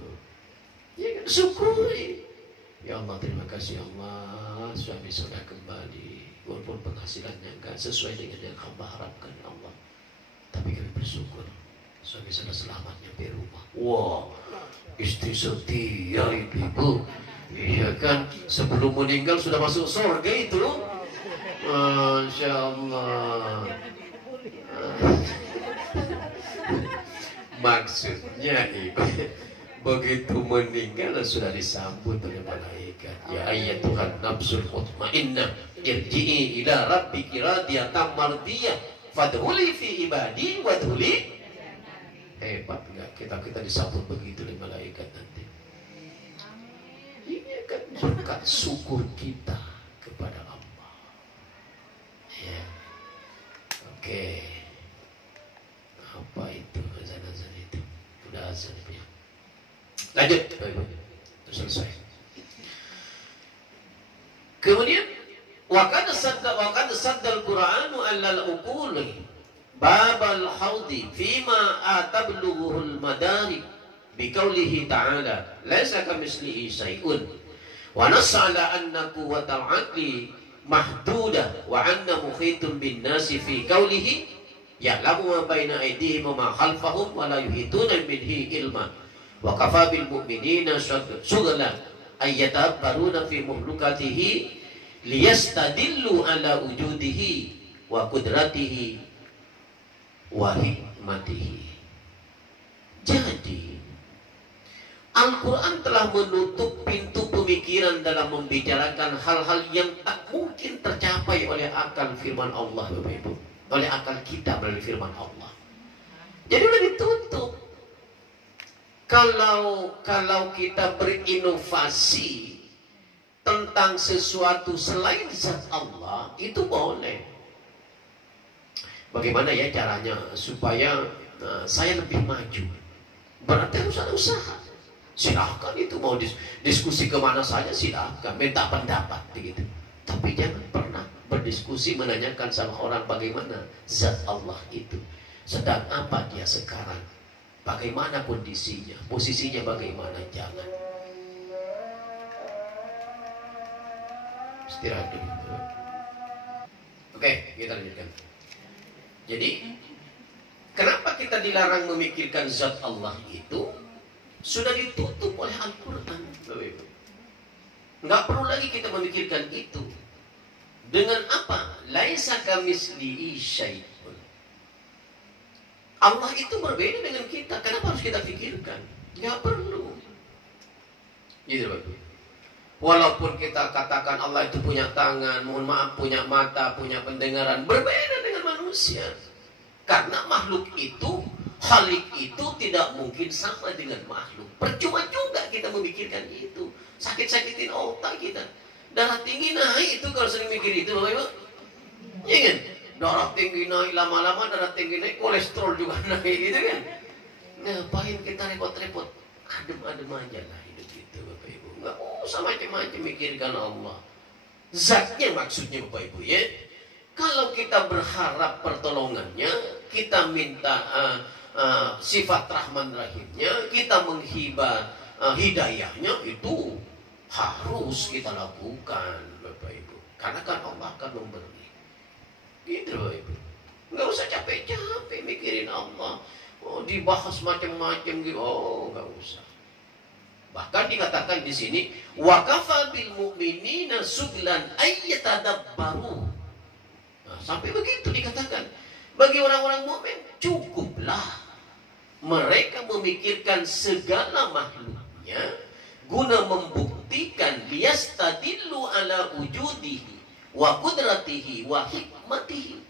Ya kan, syukuri. Ya Allah, terima kasih Allah, suami sudah kembali, walaupun penghasilannya enggak sesuai dengan yang hamba harapkan ya Allah, tapi kami bersyukur suami sudah selamat nyampe rumah. Wah, istri setia Ibu. Iya kan, sebelum meninggal sudah masuk surga itu. Masya Allah. Maksudnya Ibu, begitu meninggal sudah disambut oleh malaikat. Ya ayyatuhan nafsul mutmainnah, irji'i ila rabbiki radiyatan mardiyah, fadkhuli fi ibadi wadkhuli. Hebat enggak kita disambut begitu oleh malaikat nanti. Ini kan berkat syukur kita kepada Allah. Ya. Oke. Apa itu azan-azan itu? Udah azan ya. Lanjut. Selesai. Kemudian waqad saddal Qur'anu allal uquli babal haudi fima atablughul madarik biqaulihi ta'ala laisa kamitslihi syai'un wa nas'ala anna quwwatal 'aqli mahdudah wa anna muhitun bin nasi fi qaulihi ya'lamu ma baina aydihim wa ma khalfahum wa la yuhituna bihi ilma wa kafa bil mu'minina syughlan ayyatabbaruna fi muhlukatihi liyastadillu ala wujudihi wa qudratihi wa hikmatihi. Jadi Al-Quran telah menutup pintu pemikiran dalam membicarakan hal-hal yang tak mungkin tercapai oleh akal firman Allah, Bapak Ibu, oleh akal kita melalui firman Allah. Jadi udah ditutup. Kalau kita berinovasi tentang sesuatu selain zat Allah, itu boleh. Bagaimana ya caranya supaya saya lebih maju? Berarti harus ada usaha. Silahkan itu mau diskusi kemana saja, silahkan minta pendapat begitu. Tapi jangan pernah berdiskusi menanyakan sama orang bagaimana zat Allah itu, sedang apa dia sekarang, bagaimana kondisinya, posisinya bagaimana, jangan. Istirahat dulu. Oke, kita lanjutkan. Jadi kenapa kita dilarang memikirkan zat Allah itu? Sudah ditutup oleh Al-Quran. Nggak perlu lagi kita memikirkan itu. Dengan apa? Laisa kamitslihi syai'un. Allah itu berbeda dengan kita. Kenapa harus kita pikirkan? Nggak perlu. Gitu Bapak. Walaupun kita katakan Allah itu punya tangan, mohon maaf, punya mata, punya pendengaran, berbeda dengan manusia. Karena makhluk itu, Khalik itu tidak mungkin sama dengan makhluk. Percuma juga kita memikirkan itu. Sakit-sakitin otak kita. Darah tinggi naik itu kalau sering mikir itu, Bapak Ibu. Iya kan? Darah tinggi naik, lama-lama darah tinggi naik, kolesterol juga naik gitu kan. Ngapain kita repot-repot? Adem-adem aja lah hidup itu, Bapak Ibu. Nggak usah macam-macam mikirkan Allah. Zatnya maksudnya, Bapak Ibu ya. Kalau kita berharap pertolongannya, kita minta sifat Rahman Rahimnya, kita menghibah hidayahnya, itu harus kita lakukan, Bapak Ibu. Karena kan Allah akan memberi. Gitu, Bapak Ibu. Nggak usah capek-capek mikirin Allah. Oh, dibahas macam-macam gitu. Oh, nggak usah. Bahkan dikatakan di sini, wa kafa bil mu'minina suglan ayyatadabbaru. Nah, sampai begitu dikatakan. Bagi orang-orang mukmin cukuplah mereka memikirkan segala makhluknya guna membuktikan liyastadillu ala wujudihi wa qudratihi wa hikmatihi.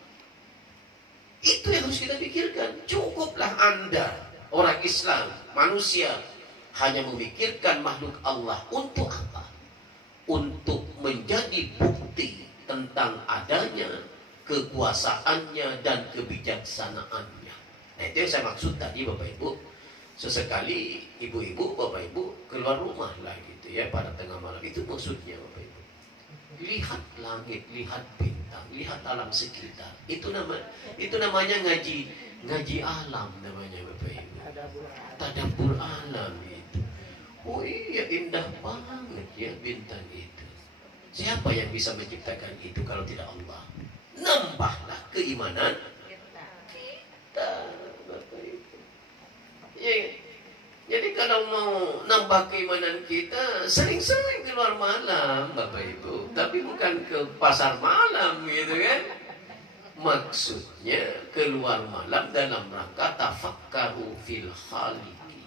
Itu yang harus kita pikirkan. Cukuplah Anda, orang Islam, manusia, hanya memikirkan makhluk Allah. Untuk apa? Untuk menjadi bukti tentang adanya kekuasaannya dan kebijaksanaannya. Nah, itu yang saya maksud tadi, Bapak Ibu. Sesekali ibu-ibu, Bapak Ibu keluar rumah lah gitu ya pada tengah malam. Itu maksudnya, Bapak Ibu. Lihat langit, lihat bintang, lihat alam sekitar. Itu namanya ngaji alam namanya, Bapak Ibu. Tadabbur alam itu. Oh iya, indah banget ya bintang itu. Siapa yang bisa menciptakan itu kalau tidak Allah? Nambahlah keimanan kita, Bapak Ibu. Ya, jadi kalau mau nambah keimanan kita, sering-sering keluar malam, Bapak Ibu. Tapi bukan ke pasar malam gitu kan. Maksudnya keluar malam dalam rangka tafakkaru fil khaliqi,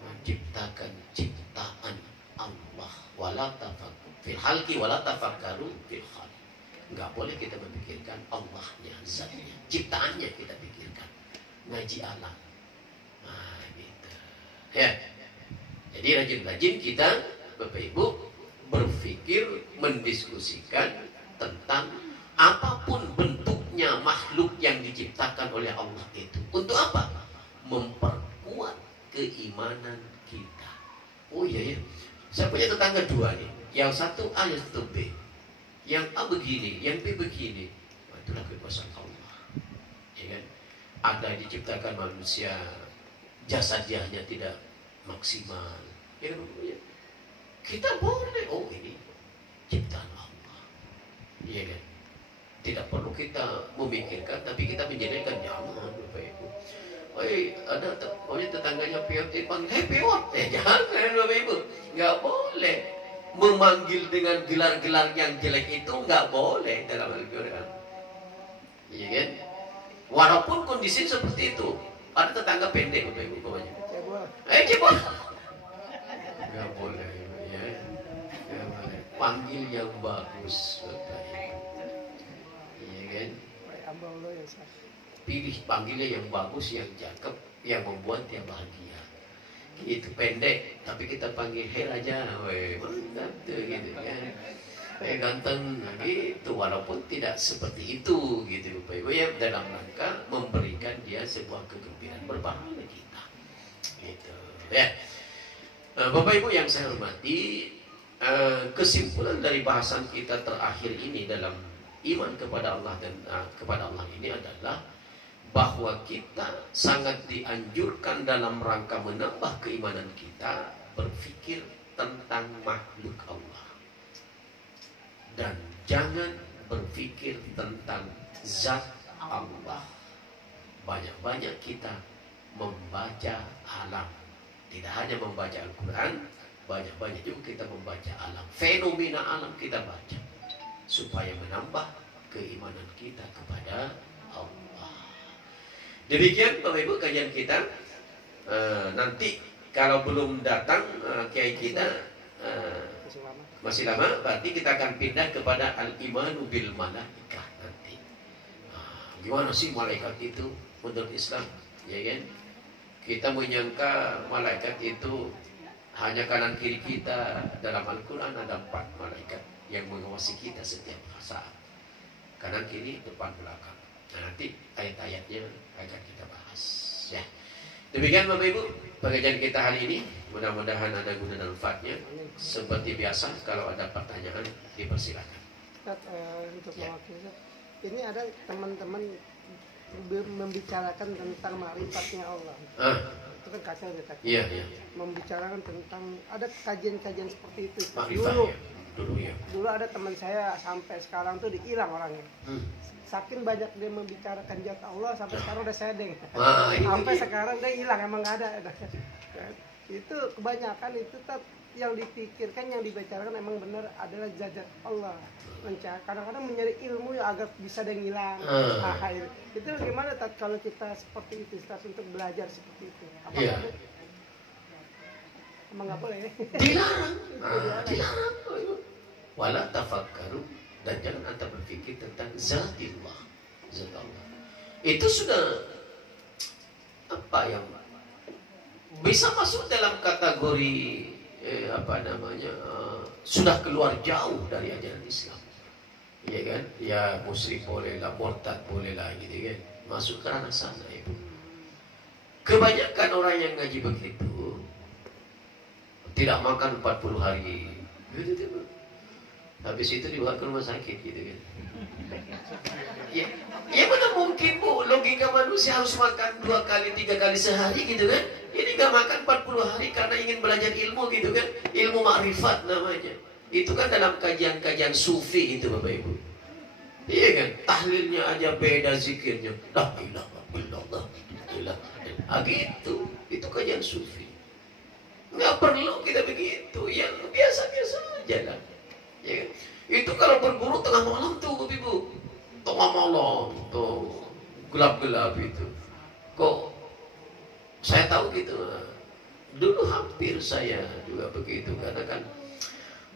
menciptakan ciptaan Allah. Wala tafakkaru fil khalqi wala tafakkaru fil khaliqi. Nggak boleh kita memikirkan Allahnya, zatnya, ciptaannya kita pikirkan. Ngaji alam. Nah, gitu. Ya. Jadi rajin-rajin kita, Bapak Ibu, berpikir, mendiskusikan tentang apapun bentuknya makhluk yang diciptakan oleh Allah itu. Untuk apa? Memperkuat keimanan kita. Oh iya ya. Saya punya tetangga dua nih. Yang satu A, yang satu B. Yang A begini, yang B begini. Nah, itulah kekuasaan Allah. Ya kan? Ada yang diciptakan manusia jasadiahnya tidak maksimal. Ya, kita boleh, oh ini ciptaan Allah. Iya kan? Tidak perlu kita memikirkan, tapi kita menjadikan jangan, Bapak Ibu. Ada tetangganya piot, dipanggil, hei piot, jangan Bapak Ibu, nggak boleh memanggil dengan gelar-gelar yang jelek itu, nggak boleh dalam Al-Quran. Iya kan? Walaupun kondisi seperti itu, ada tetangga pendek Bapak Ibu, pokoknya. Cebol. Nggak boleh, ya. Nggak boleh. Panggil yang bagus, Bapak Ibu. Iya kan? Pilih panggilnya yang bagus, yang cakep, yang membuat dia bahagia. Itu pendek, tapi kita panggil hei raja, mantap tuh gitu kan. Ganteng gitu, walaupun tidak seperti itu gitu Bapak Ibu, ya dalam rangka memberikan dia sebuah kegembiraan berpahala kita. Gitu ya. Bapak Ibu yang saya hormati, kesimpulan dari bahasan kita terakhir ini dalam iman kepada Allah dan kepada Allah ini adalah bahwa kita sangat dianjurkan dalam rangka menambah keimanan kita berpikir tentang makhluk Allah dan jangan berpikir tentang zat Allah. Banyak-banyak kita membaca alam, tidak hanya membaca Al-Quran, banyak-banyak juga kita membaca alam, fenomena alam kita baca supaya menambah keimanan kita kepada Allah. Demikian Bapak Ibu kajian kita. Nanti kalau belum datang kiai kita masih lama, berarti kita akan pindah kepada al-imanu bil malaikah nanti. Gimana sih malaikat itu menurut Islam? Ya kan? Kita menyangka malaikat itu hanya kanan kiri kita. Dalam Al-Quran ada 4 malaikat yang mengawasi kita setiap saat. Kanan kiri, depan belakang. Nah, nanti ayat-ayatnya akan kita bahas ya. Demikian Bapak Ibu pengajian kita hari ini, mudah-mudahan ada guna dan manfaatnya. Seperti biasa kalau ada pertanyaan dipersilakan. Untuk mewakili, ini ada teman-teman membicarakan tentang ma'rifatnya Allah. Itu kan kacau ya. Iya. Membicarakan tentang ada kajian-kajian seperti itu. Dulu ada teman saya sampai sekarang tuh dihilang orangnya. Saking banyak dia membicarakan zat Allah sampai sekarang udah sedeng. Sampai sekarang dia hilang, emang nggak ada. Itu kebanyakan itu yang dipikirkan, yang dibicarakan emang benar adalah zat Allah. Kadang-kadang mencari ilmu yang agar bisa ada yang hilang. Itu gimana kalau kita seperti itu, untuk belajar seperti itu? Apakah emang nggak boleh? Dilarang. Dilarang. Wala tafakkaru, dan jangan anda berpikir tentang zatillah, zat Allah. Itu sudah apa yang bisa masuk dalam kategori sudah keluar jauh dari ajaran Islam. Iya kan? Ya musyrik boleh lah, murtad boleh lah gitu kan. Masuk ke ranah sana Ibu. Kebanyakan orang yang ngaji begitu tidak makan 40 hari. Gitu. Habis itu dibawa ke rumah sakit gitu kan. Ya mana mungkin Bu, logika manusia harus makan 2 kali 3 kali sehari gitu kan. Ini gak makan 40 hari karena ingin belajar ilmu gitu kan. Ilmu ma'rifat namanya. Itu kan dalam kajian-kajian sufi gitu Bapak Ibu. Iya kan, tahlilnya aja beda, zikirnya la ilaha illallah, gitu. Itu kajian sufi. Nggak perlu kita begitu, yang biasa-biasa aja lah. Ya kan? Itu kalau berguru tengah malam tuh Bapak Ibu, tengah malam tuh gelap-gelap itu. Kok saya tahu gitu. Dulu hampir saya juga begitu, karena kan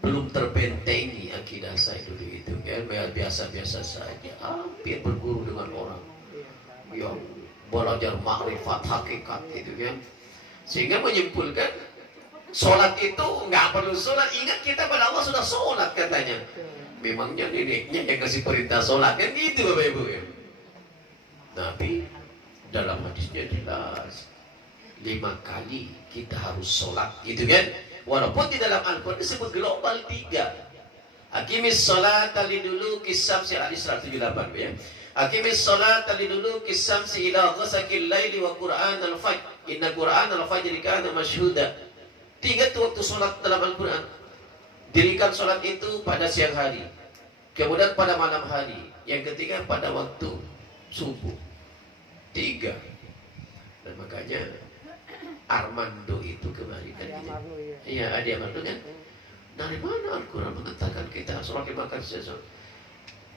belum terbentengi akidah saya dulu itu kan, biasa-biasa saja. Hampir berguru dengan orang yang belajar makrifat hakikat gitu kan, sehingga menyimpulkan sholat itu nggak perlu sholat. Ingat kita pada Allah sudah sholat katanya. Memangnya neneknya yang kasih perintah sholat kan gitu Bapak Ibu ya. Tapi dalam hadisnya jelas 5 kali kita harus sholat gitu kan. Walaupun di dalam Al-Quran disebut global 3. Aqimis sholata liduluki syamsi, hadis 178 ya. Aqimis sholata liduluki syamsi ila ghasaqil laili wa qur'anal fajr. Inna Qur'an al-fajri kana masyhuda. 3 tuh waktu sholat dalam Al-Quran. Dirikan sholat itu pada siang hari, kemudian pada malam hari, yang ketiga pada waktu subuh. 3. Dan makanya Armando itu kemarin kan gitu. Iya, Adi Armando kan. Dari mana Al-Quran mengatakan kita sholat 5 kali sehari?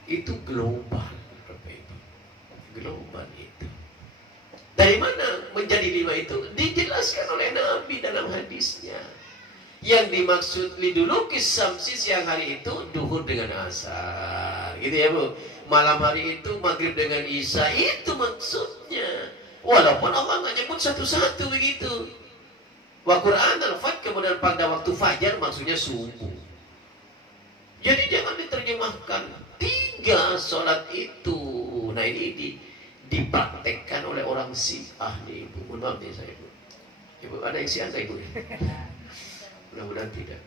Itu global, Bapak Ibu. Global itu. Dari mana menjadi 5 itu? Dijelaskan oleh Nabi dalam hadisnya. Yang dimaksud lidulukis samsi siang hari itu duhur dengan asar, gitu ya Bu. Malam hari itu maghrib dengan isya, itu maksudnya. Walaupun Allah nggak nyebut satu-satu begitu. Wa Qur'an al-fajr, kemudian pada waktu fajar maksudnya subuh. Jadi jangan diterjemahkan 3 sholat itu. Nah ini dipraktekkan oleh orang Syiah nih Ibu. Mohon maaf nih saya Ibu. Ibu ada yang Syiah Ibu? Mudah-mudahan tidak.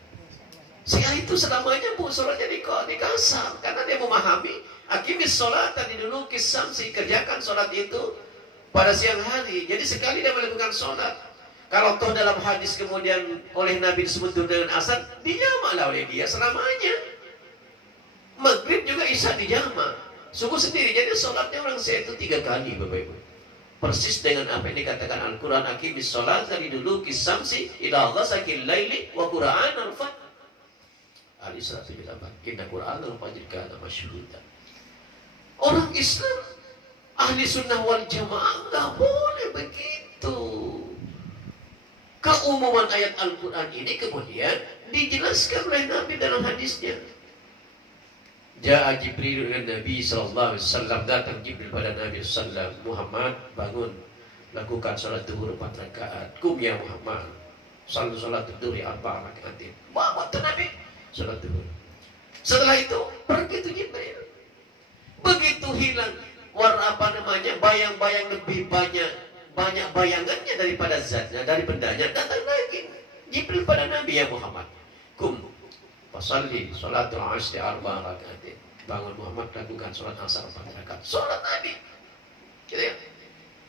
Syiah itu selamanya Bu sholatnya di kasar, karena dia memahami akimis sholat tadi dulu kisamsi, kerjakan sholat itu pada siang hari. Jadi sekali dia melakukan sholat, kalau toh dalam hadis kemudian oleh Nabi disebut dengan asar, dijamaklah oleh dia selamanya. Maghrib juga isya dijamak, subuh sendiri. Jadi sholatnya orang Syiah itu 3 kali Bapak Ibu. Persis dengan apa yang dikatakan Al-Quran, akimis sholat dari dulu kisamsi ila ghasakil laili wa Qur'an al-fajr. Al-Isra 78. Inna Qur'an al-fajr kana masyhuda. Orang Islam ahli sunnah wal jamaah nggak boleh begitu. Keumuman ayat Al-Quran ini kemudian dijelaskan oleh Nabi dalam hadisnya. Ja'a Jibril dengan Nabi SAW. Datang Jibril pada Nabi SAW. Muhammad, bangun, lakukan salat duhur 4 rakaat. Kum ya Muhammad, salat duhur 4 rakaat. Bangun tuh Nabi, salat duhur. Setelah itu pergi tuh Jibril. Begitu hilang bayang-bayang lebih banyak bayangannya daripada zatnya, dari bendanya, datang lagi Jibril pada Nabi, ya Muhammad, kum fasalli salatul asri 4 rakaat. Bangun Muhammad, lakukan salat asar 4 rakaat. Salat Nabi. Gitu ya.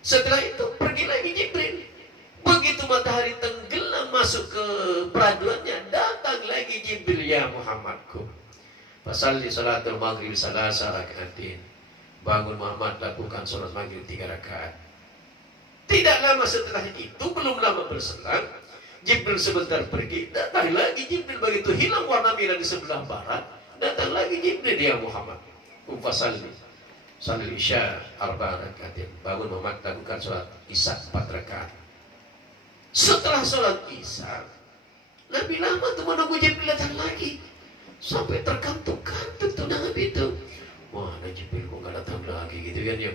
Setelah itu pergi lagi Jibril. Begitu matahari tenggelam masuk ke peraduannya, datang lagi Jibril, ya Muhammadku, fasalli salatul maghrib 3 rakaatin. Bangun Muhammad, lakukan salat maghrib 3 rakaat. Tidak lama setelah itu, belum lama berselang, Jibril sebentar pergi, datang lagi Jibril. Begitu hilang warna merah di sebelah barat, datang lagi Jibril, ya Muhammad, fasalli salil isya 4 rakaatin. Bangun Muhammad, lakukan salat isya 4 rakaat. Setelah sholat isya, Nabi lama tuh menunggu Jibril datang lagi, sampai terkantuk-kantuk tuh Nabi itu. Wah, ada Jibril kok gak datang lagi gitu kan ya.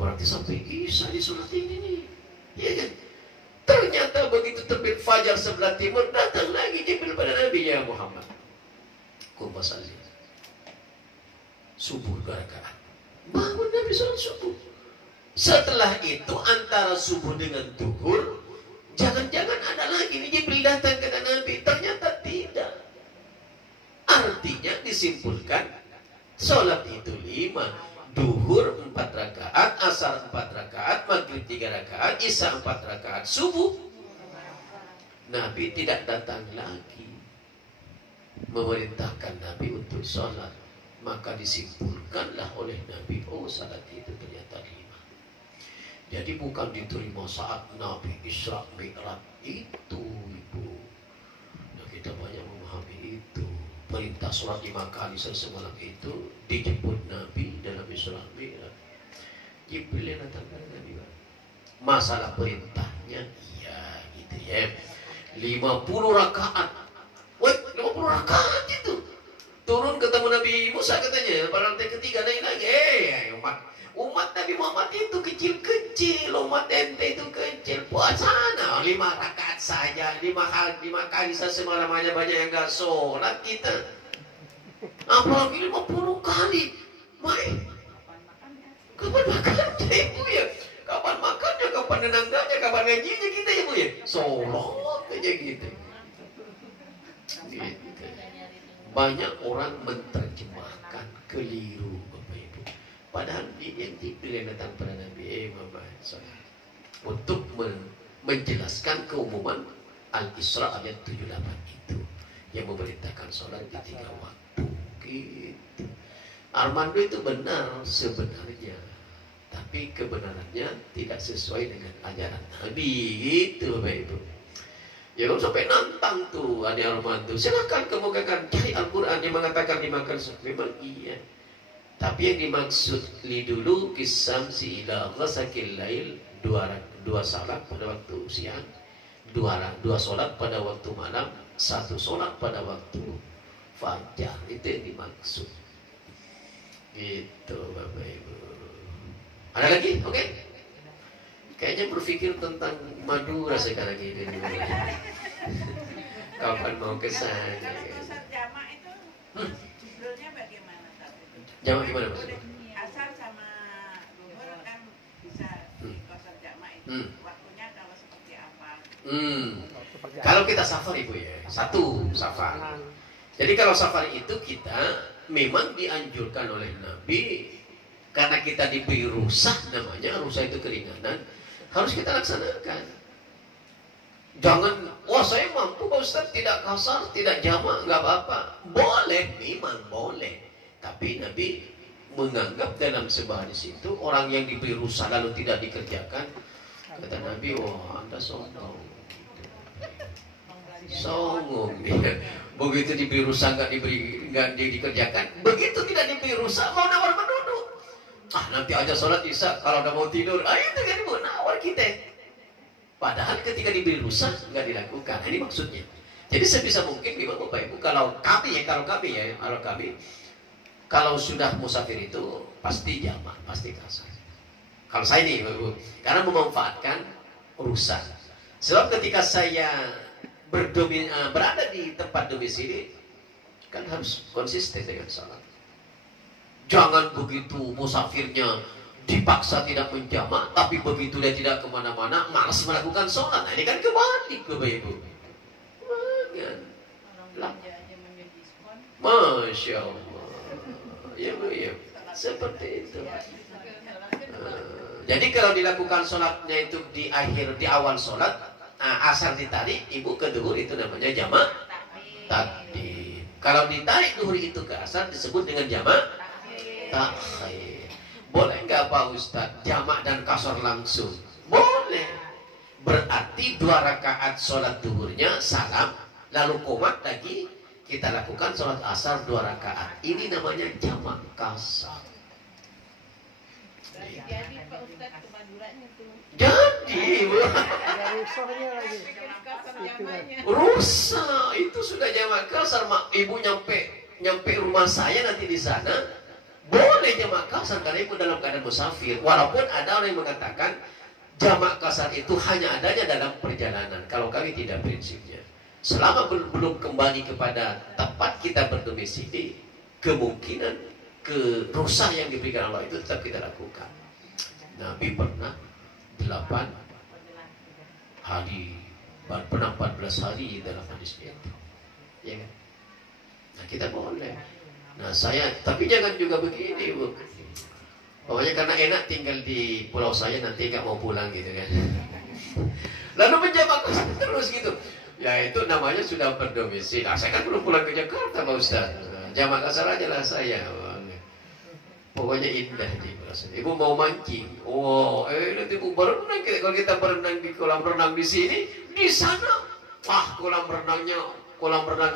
Berarti sampai isya di sholat ini nih, ya kan? Ternyata begitu terbit fajar sebelah timur, datang lagi Jibril pada Nabi, ya Muhammad, kumpasalli subuh 2 rakaat. Bangun Nabi sholat subuh. Setelah itu antara subuh dengan duhur, jangan-jangan ada lagi nih Jibril datang kata Nabi. Ternyata tidak. Artinya disimpulkan sholat itu 5. Duhur 4 rakaat, asar 4 rakaat, maghrib 3 rakaat, isya 4 rakaat, subuh. Nabi tidak datang lagi memerintahkan Nabi untuk sholat. Maka disimpulkanlah oleh Nabi, oh salat itu ternyata 5. Jadi bukan diterima saat Nabi Isra Mi'raj itu, Ibu. Nah, kita banyak memahami itu. Perintah sholat 5 kali semalam itu dijemput Nabi dalam Isra Mi'raj. Jibril yang datang kepada Nabi. Masalah perintahnya, iya gitu ya. 50 rakaat. Woi, 50 rakaat itu. Turun ketemu Nabi Musa katanya, pada lantai ketiga naik lagi. Umat Nabi Muhammad itu kecil-kecil, umat ente itu kecil. Puasana 5 rakaat saja, 5 kali semalam aja banyak yang gak sholat kita. Apalagi 50 kali. Kapan makannya Ibu ya? Kapan makannya, kapan nenangnya, kapan ngajinya kita Ibu ya? Sholat aja gitu. Banyak orang menerjemahkan keliru Bapak Ibu. Padahal ini yang Jibril yang datang pada Nabi Muhammad SAW untuk menjelaskan keumuman Al-Isra ayat 78 itu yang memerintahkan sholat di 3 waktu gitu. Armando itu benar sebenarnya, tapi kebenarannya tidak sesuai dengan ajaran Nabi gitu Bapak Ibu. Ya kamu sampai nantang tuh Adi Armando, silahkan kemukakan cari Al-Quran yang mengatakan dimakan memang iya. Tapi yang dimaksud lidulu kisam si ila ghasakil lail, dua salat pada waktu siang, dua salat pada waktu malam, 1 salat pada waktu fajar, itu yang dimaksud. Gitu Bapak Ibu. Ada lagi? Oke. Kayaknya berpikir tentang Madura sekarang ini. Kapan mau ke sana? Kalau jamak itu sebelumnya bagaimana? Jamak gimana maksudnya? Asar sama duhur kan bisa dikosor jamak itu. Waktunya kalau seperti apa? Kalau kita safar Ibu ya, 1 safar. Jadi kalau safar itu kita memang dianjurkan oleh Nabi, karena kita diberi rusah, namanya rusah itu keringanan, harus kita laksanakan. Jangan, wah saya mampu Pak Ustaz, tidak kasar, tidak jamak, nggak apa-apa. Boleh, memang boleh. Tapi Nabi menganggap dalam sebuah hadis itu, orang yang diberi rusah lalu tidak dikerjakan, kata Nabi, wah Anda sombong. Songong dia. Begitu diberi rusak nggak dikerjakan, begitu tidak diberi rusak mau nawar penduduk. Nanti aja sholat isya kalau udah mau tidur, itu kan mau nawar kita. Padahal ketika diberi rusak nggak dilakukan. Ini maksudnya. Jadi sebisa mungkin memang Bapak Ibu, kalau kami kalau sudah musafir itu pasti jamak, pasti kasar. Kalau saya nih Bapak Ibu, karena memanfaatkan rusak. Sebab ketika saya berada di tempat domisili kan harus konsisten dengan sholat. Jangan begitu musafirnya dipaksa tidak menjamak, tapi begitu dia tidak kemana-mana malas melakukan sholat. Nah, ini kan kebalik Bapak Ibu. Masya Allah. Ya, ya. Seperti itu. Jadi kalau dilakukan sholatnya itu di awal sholat, asar ditarik, ibu ke duhur itu namanya jamak takdim. Kalau ditarik duhur itu ke asar disebut dengan jamak takhir. Boleh nggak Pak Ustadz jamak dan kasar langsung? Boleh. Berarti 2 rakaat sholat duhurnya salam, lalu qomat lagi kita lakukan sholat asar 2 rakaat. Ini namanya jamak kasar. Jadi Pak Ustadz ke Maduranya tuh. Jadi rusaknya lagi. Rusak itu sudah jamak kasar. Ibu nyampe rumah saya nanti di sana boleh jamak kasar karena ibu dalam keadaan musafir. Walaupun ada orang yang mengatakan jamak kasar itu hanya adanya dalam perjalanan. Kalau kami tidak prinsipnya, selama belum kembali kepada tempat kita berdomisili, kemungkinan rusak yang diberikan Allah itu tetap kita lakukan. Nabi pernah 8 hari, pernah 14 hari dalam hadisnya itu, ya kan? Nah kita boleh. Nah tapi jangan juga begini Bu. Pokoknya karena enak tinggal di pulau saya nanti nggak mau pulang gitu kan. Lalu menjamak terus gitu. Ya itu namanya sudah berdomisili. Nah, saya kan belum pulang ke Jakarta Pak Ustaz. Jamak kasar aja lah saya. Pokoknya indah di perasaan. Ibu mau mancing. Nanti ibu berenang. Kalau kita berenang di kolam renang di sini, di sana, kolam renang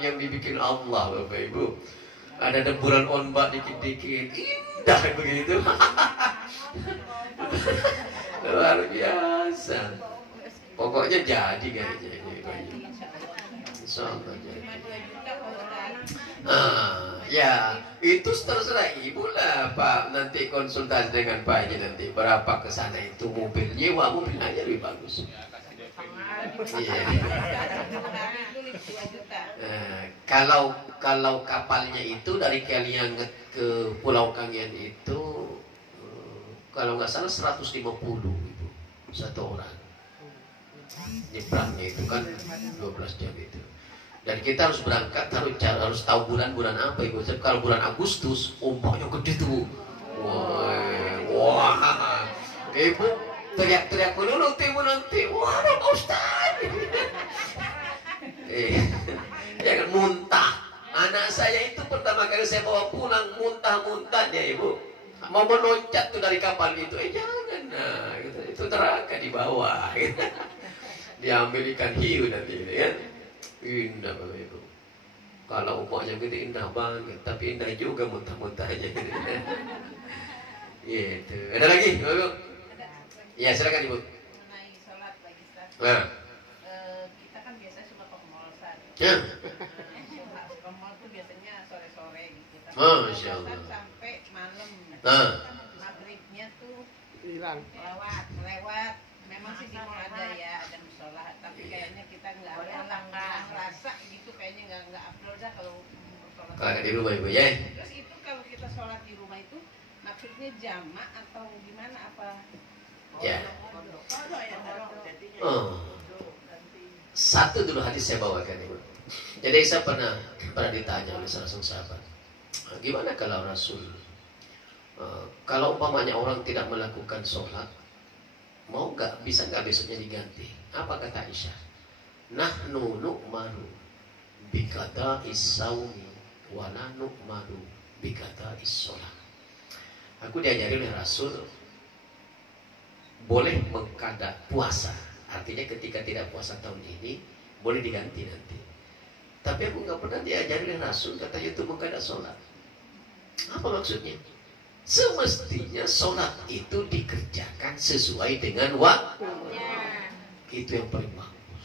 yang dibikin Allah Bapak Ibu. Ada deburan ombak dikit-dikit, indah begitu. Luar biasa. Pokoknya jadi kayaknya ini. Insyaallah jadi. Ya itu terserah ibu lah Pak, nanti konsultasi dengan Pak Haji nanti berapa ke sana itu mobil, nyewa mobil aja lebih bagus. Iya. Kalau kapalnya itu dari Kalianget ke Pulau Kangen itu kalau nggak salah 150 ibu satu orang. Nyebrangnya itu kan 12 jam itu. Dan kita harus berangkat, harus tahu bulan apa ibu. Kalau bulan Agustus, ombaknya gede tuh. Wah, ibu teriak-teriak melulu nanti. Waduh Pak Ustaz. Jangan muntah. Anak saya itu pertama kali saya bawa pulang muntah-muntah dia ibu. Mau meloncat tuh dari kapal itu. Jangan nah, gitu. Itu neraka di bawah. Gitu. Diambil ikan hiu nanti kan. Indah Bapak Ibu. Kalau umpamanya gitu indah banget, tapi indah juga muntah-muntahnya gitu. Gitu. Ada lagi, Bapak Ibu? Ya, silakan Ibu. Mengenai sholat lagi Ustaz. Nah. Kita kan biasa suka ke mall Ustaz. Ya. Ke mall tuh biasanya sore-sore gitu. Masya Allah. Sampai malam. Nah. Maghribnya tuh hilang. Lewat. Memang sih di mall ada ya, ada musola, tapi kayaknya kita nggak ngerasa gitu, kayaknya nggak afdol dah kalau sholat. Kalau di rumah Ibu ya. Terus itu kalau kita sholat di rumah itu maksudnya jamak atau gimana apa? Ya. Jadinya. Oh. Satu dulu hadis saya bawakan Ibu. Jadi saya pernah ditanya oleh salah seorang sahabat, gimana kalau Rasul, kalau umpamanya orang tidak melakukan sholat, bisa nggak besoknya diganti? Apa kata Aisyah? Nahnu nu'maru bikata is-sawmi wa la nu'maru bikata is-sholat. Aku diajari oleh Rasul boleh mengkada puasa. Artinya ketika tidak puasa tahun ini boleh diganti nanti. Tapi aku nggak pernah diajari oleh Rasul katanya itu mengkada sholat. Apa maksudnya? Semestinya sholat itu dikerjakan sesuai dengan waktu. Itu yang paling bagus.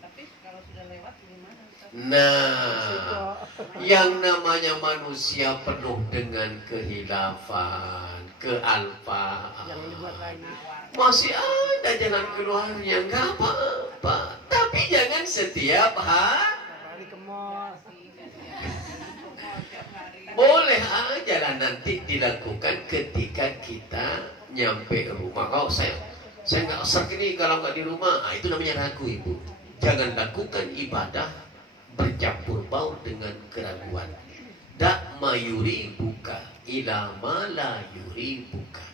Tapi kalau sudah lewat gimana? Nah, yang namanya manusia penuh dengan kehilafan, kealpaan. Jangan dibuat lagi. Masih ada jalan keluarnya, nggak apa-apa. Tapi jangan setiap hari. Hari ke mall. Boleh aja lah nanti dilakukan ketika kita nyampe rumah. Kalau saya nggak serk ini kalau nggak di rumah, itu namanya ragu Ibu. Jangan lakukan ibadah bercampur baur dengan keraguan. Dak mayuri buka ilama la yuri buka.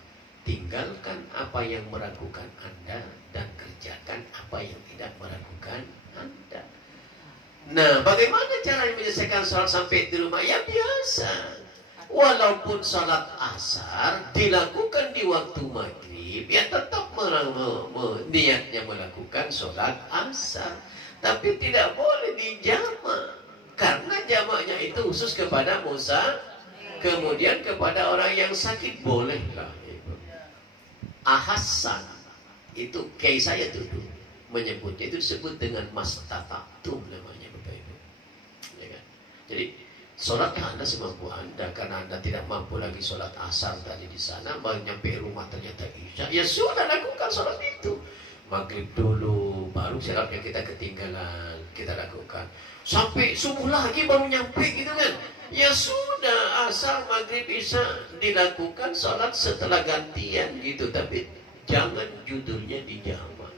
Tinggalkan apa yang meragukan Anda dan kerjakan apa yang tidak meragukan Anda. Nah, bagaimana cara menyelesaikan sholat sampai di rumah? Ya biasa. Walaupun sholat asar dilakukan di waktu maghrib, ya tetap niatnya melakukan sholat asar. Tapi tidak boleh dijamak. Karena jamaknya itu khusus kepada Musa. Kemudian kepada orang yang sakit bolehlah. Ahasan itu kiai saya dulu menyebutnya, itu disebut dengan mastatatum namanya Bapak Ibu. Ya kan? Jadi sholatnya Anda semampu Anda. Karena Anda tidak mampu lagi sholat asar tadi di sana, baru nyampe rumah ternyata isya, ya sudah lakukan sholat itu. Maghrib dulu, baru sholatnya kita ketinggalan, kita lakukan. Sampai subuh lagi baru nyampe gitu kan. Ya sudah, asar, maghrib, isya dilakukan sholat setelah gantian gitu. Tapi jangan judulnya dijamak.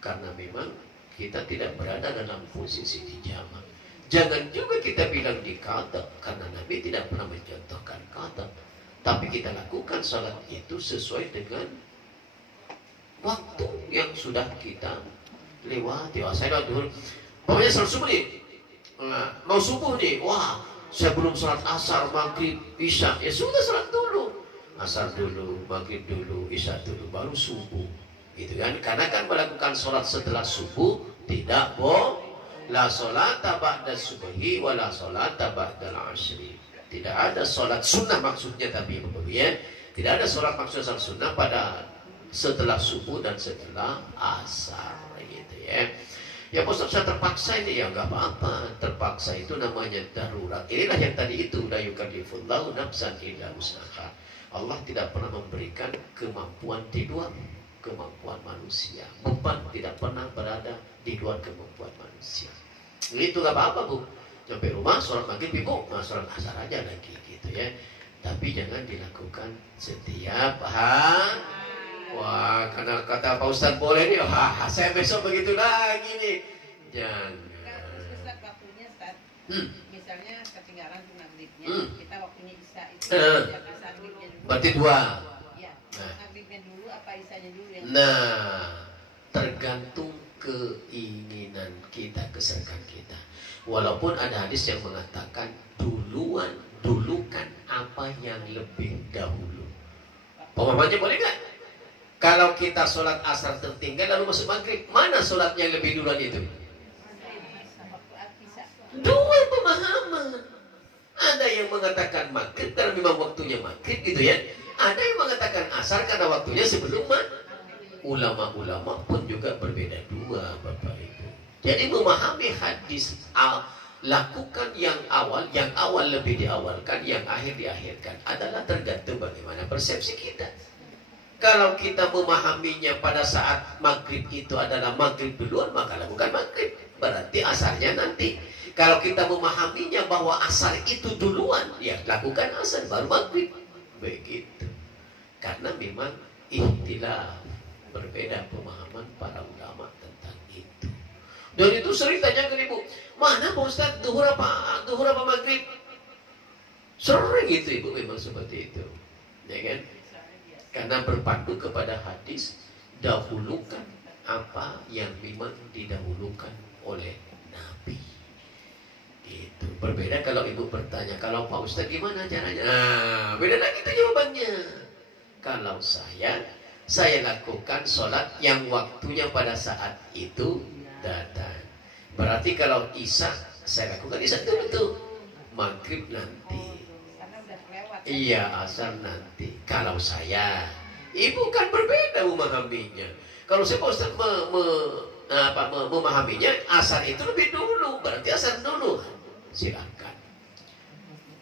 Karena memang kita tidak berada dalam posisi dijamak. Jangan juga kita bilang dikata, karena Nabi tidak pernah mencontohkan kata. Tapi kita lakukan sholat itu sesuai dengan waktu yang sudah kita lewati. Saya dulu, pokoknya sholat subuh nih, mau subuh nih, wah saya belum sholat asar, maghrib, isya. Ya sudah sholat dulu, asar dulu, maghrib dulu, isya dulu, baru subuh. Gitu kan? Karena kan melakukan sholat setelah subuh tidak boleh. La sholata ba'da subuhi wa la sholata ba'da al-ashri. Tidak ada sholat sunnah maksudnya, tapi ya, tidak ada sholat maksudnya sunnah pada setelah subuh dan setelah asar gitu ya. Ya Ustaz, saya terpaksa ini, ya nggak apa-apa. Terpaksa itu namanya darurat. Inilah yang tadi itu, la yukallifullahu nafsan illa wus'aha. Allah tidak pernah memberikan kemampuan di luar kemampuan manusia. Beban tidak pernah berada di luar kemampuan manusia. Itu nggak apa-apa Bu. Sampai rumah sholat maghrib Ibu, sholat asar aja lagi gitu ya. Tapi jangan dilakukan setiap hari. Wah, karena kata Pak Ustadz boleh nih, wah saya besok begitu lagi nih. Jangan. Ustaz, waktunya Ustaz, misalnya ketinggalan tuh maghribnya, kita waktunya isya itu, maghribnya dulu. Berarti dua. Ya, maghribnya dulu apa isyanya dulu? Nah, tergantung keinginan kita, keserkan kita. Walaupun ada hadis yang mengatakan dulukan apa yang lebih dahulu. Pemahamannya boleh nggak? Kalau kita sholat asar tertinggal lalu masuk maghrib, mana sholat yang lebih duluan itu? Dua pemahaman. Ada yang mengatakan maghrib karena memang waktunya maghrib gitu ya. Ada yang mengatakan asar karena waktunya sebelum maghrib. Ulama-ulama pun juga berbeda dua, Bapak Ibu. Jadi memahami hadis lakukan yang awal lebih diawalkan, yang akhir diakhirkan adalah tergantung bagaimana persepsi kita. Kalau kita memahaminya pada saat maghrib itu adalah maghrib duluan, maka lakukan maghrib. Berarti asarnya nanti. Kalau kita memahaminya bahwa asar itu duluan, ya lakukan asar baru maghrib. Begitu. Karena memang ikhtilaf, berbeda pemahaman para ulama tentang itu. Dan itu sering tanya ke ibu, mana Pak Ustaz, duhur apa maghrib? Sering itu ibu memang seperti itu, ya kan? Karena berpandu kepada hadis, dahulukan apa yang memang didahulukan oleh Nabi. Itu berbeda kalau ibu bertanya, kalau Pak Ustaz gimana caranya? Nah, beda lagi itu jawabannya. Kalau saya lakukan sholat yang waktunya pada saat itu datang. Berarti kalau isya, saya lakukan isya dulu tuh. Maghrib nanti. Iya, asar nanti. Kalau saya, ibu kan berbeda memahaminya. Kalau saya Pak Ustaz memahaminya, asar itu lebih dulu. Berarti asar dulu. Silakan.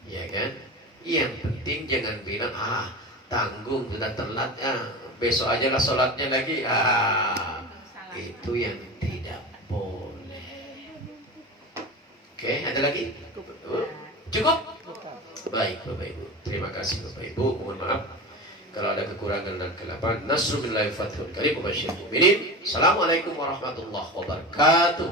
Ya kan? Yang penting jangan bilang, tanggung sudah telat, besok aja lah sholatnya lagi. Itu yang tidak boleh. Oke, ada lagi? Cukup? Baik Bapak Ibu. Terima kasih Bapak Ibu. Mohon maaf kalau ada kekurangan dan kelapan. Nasrullahi fathul karim wa basyiril mu'minin. Assalamualaikum warahmatullahi wabarakatuh.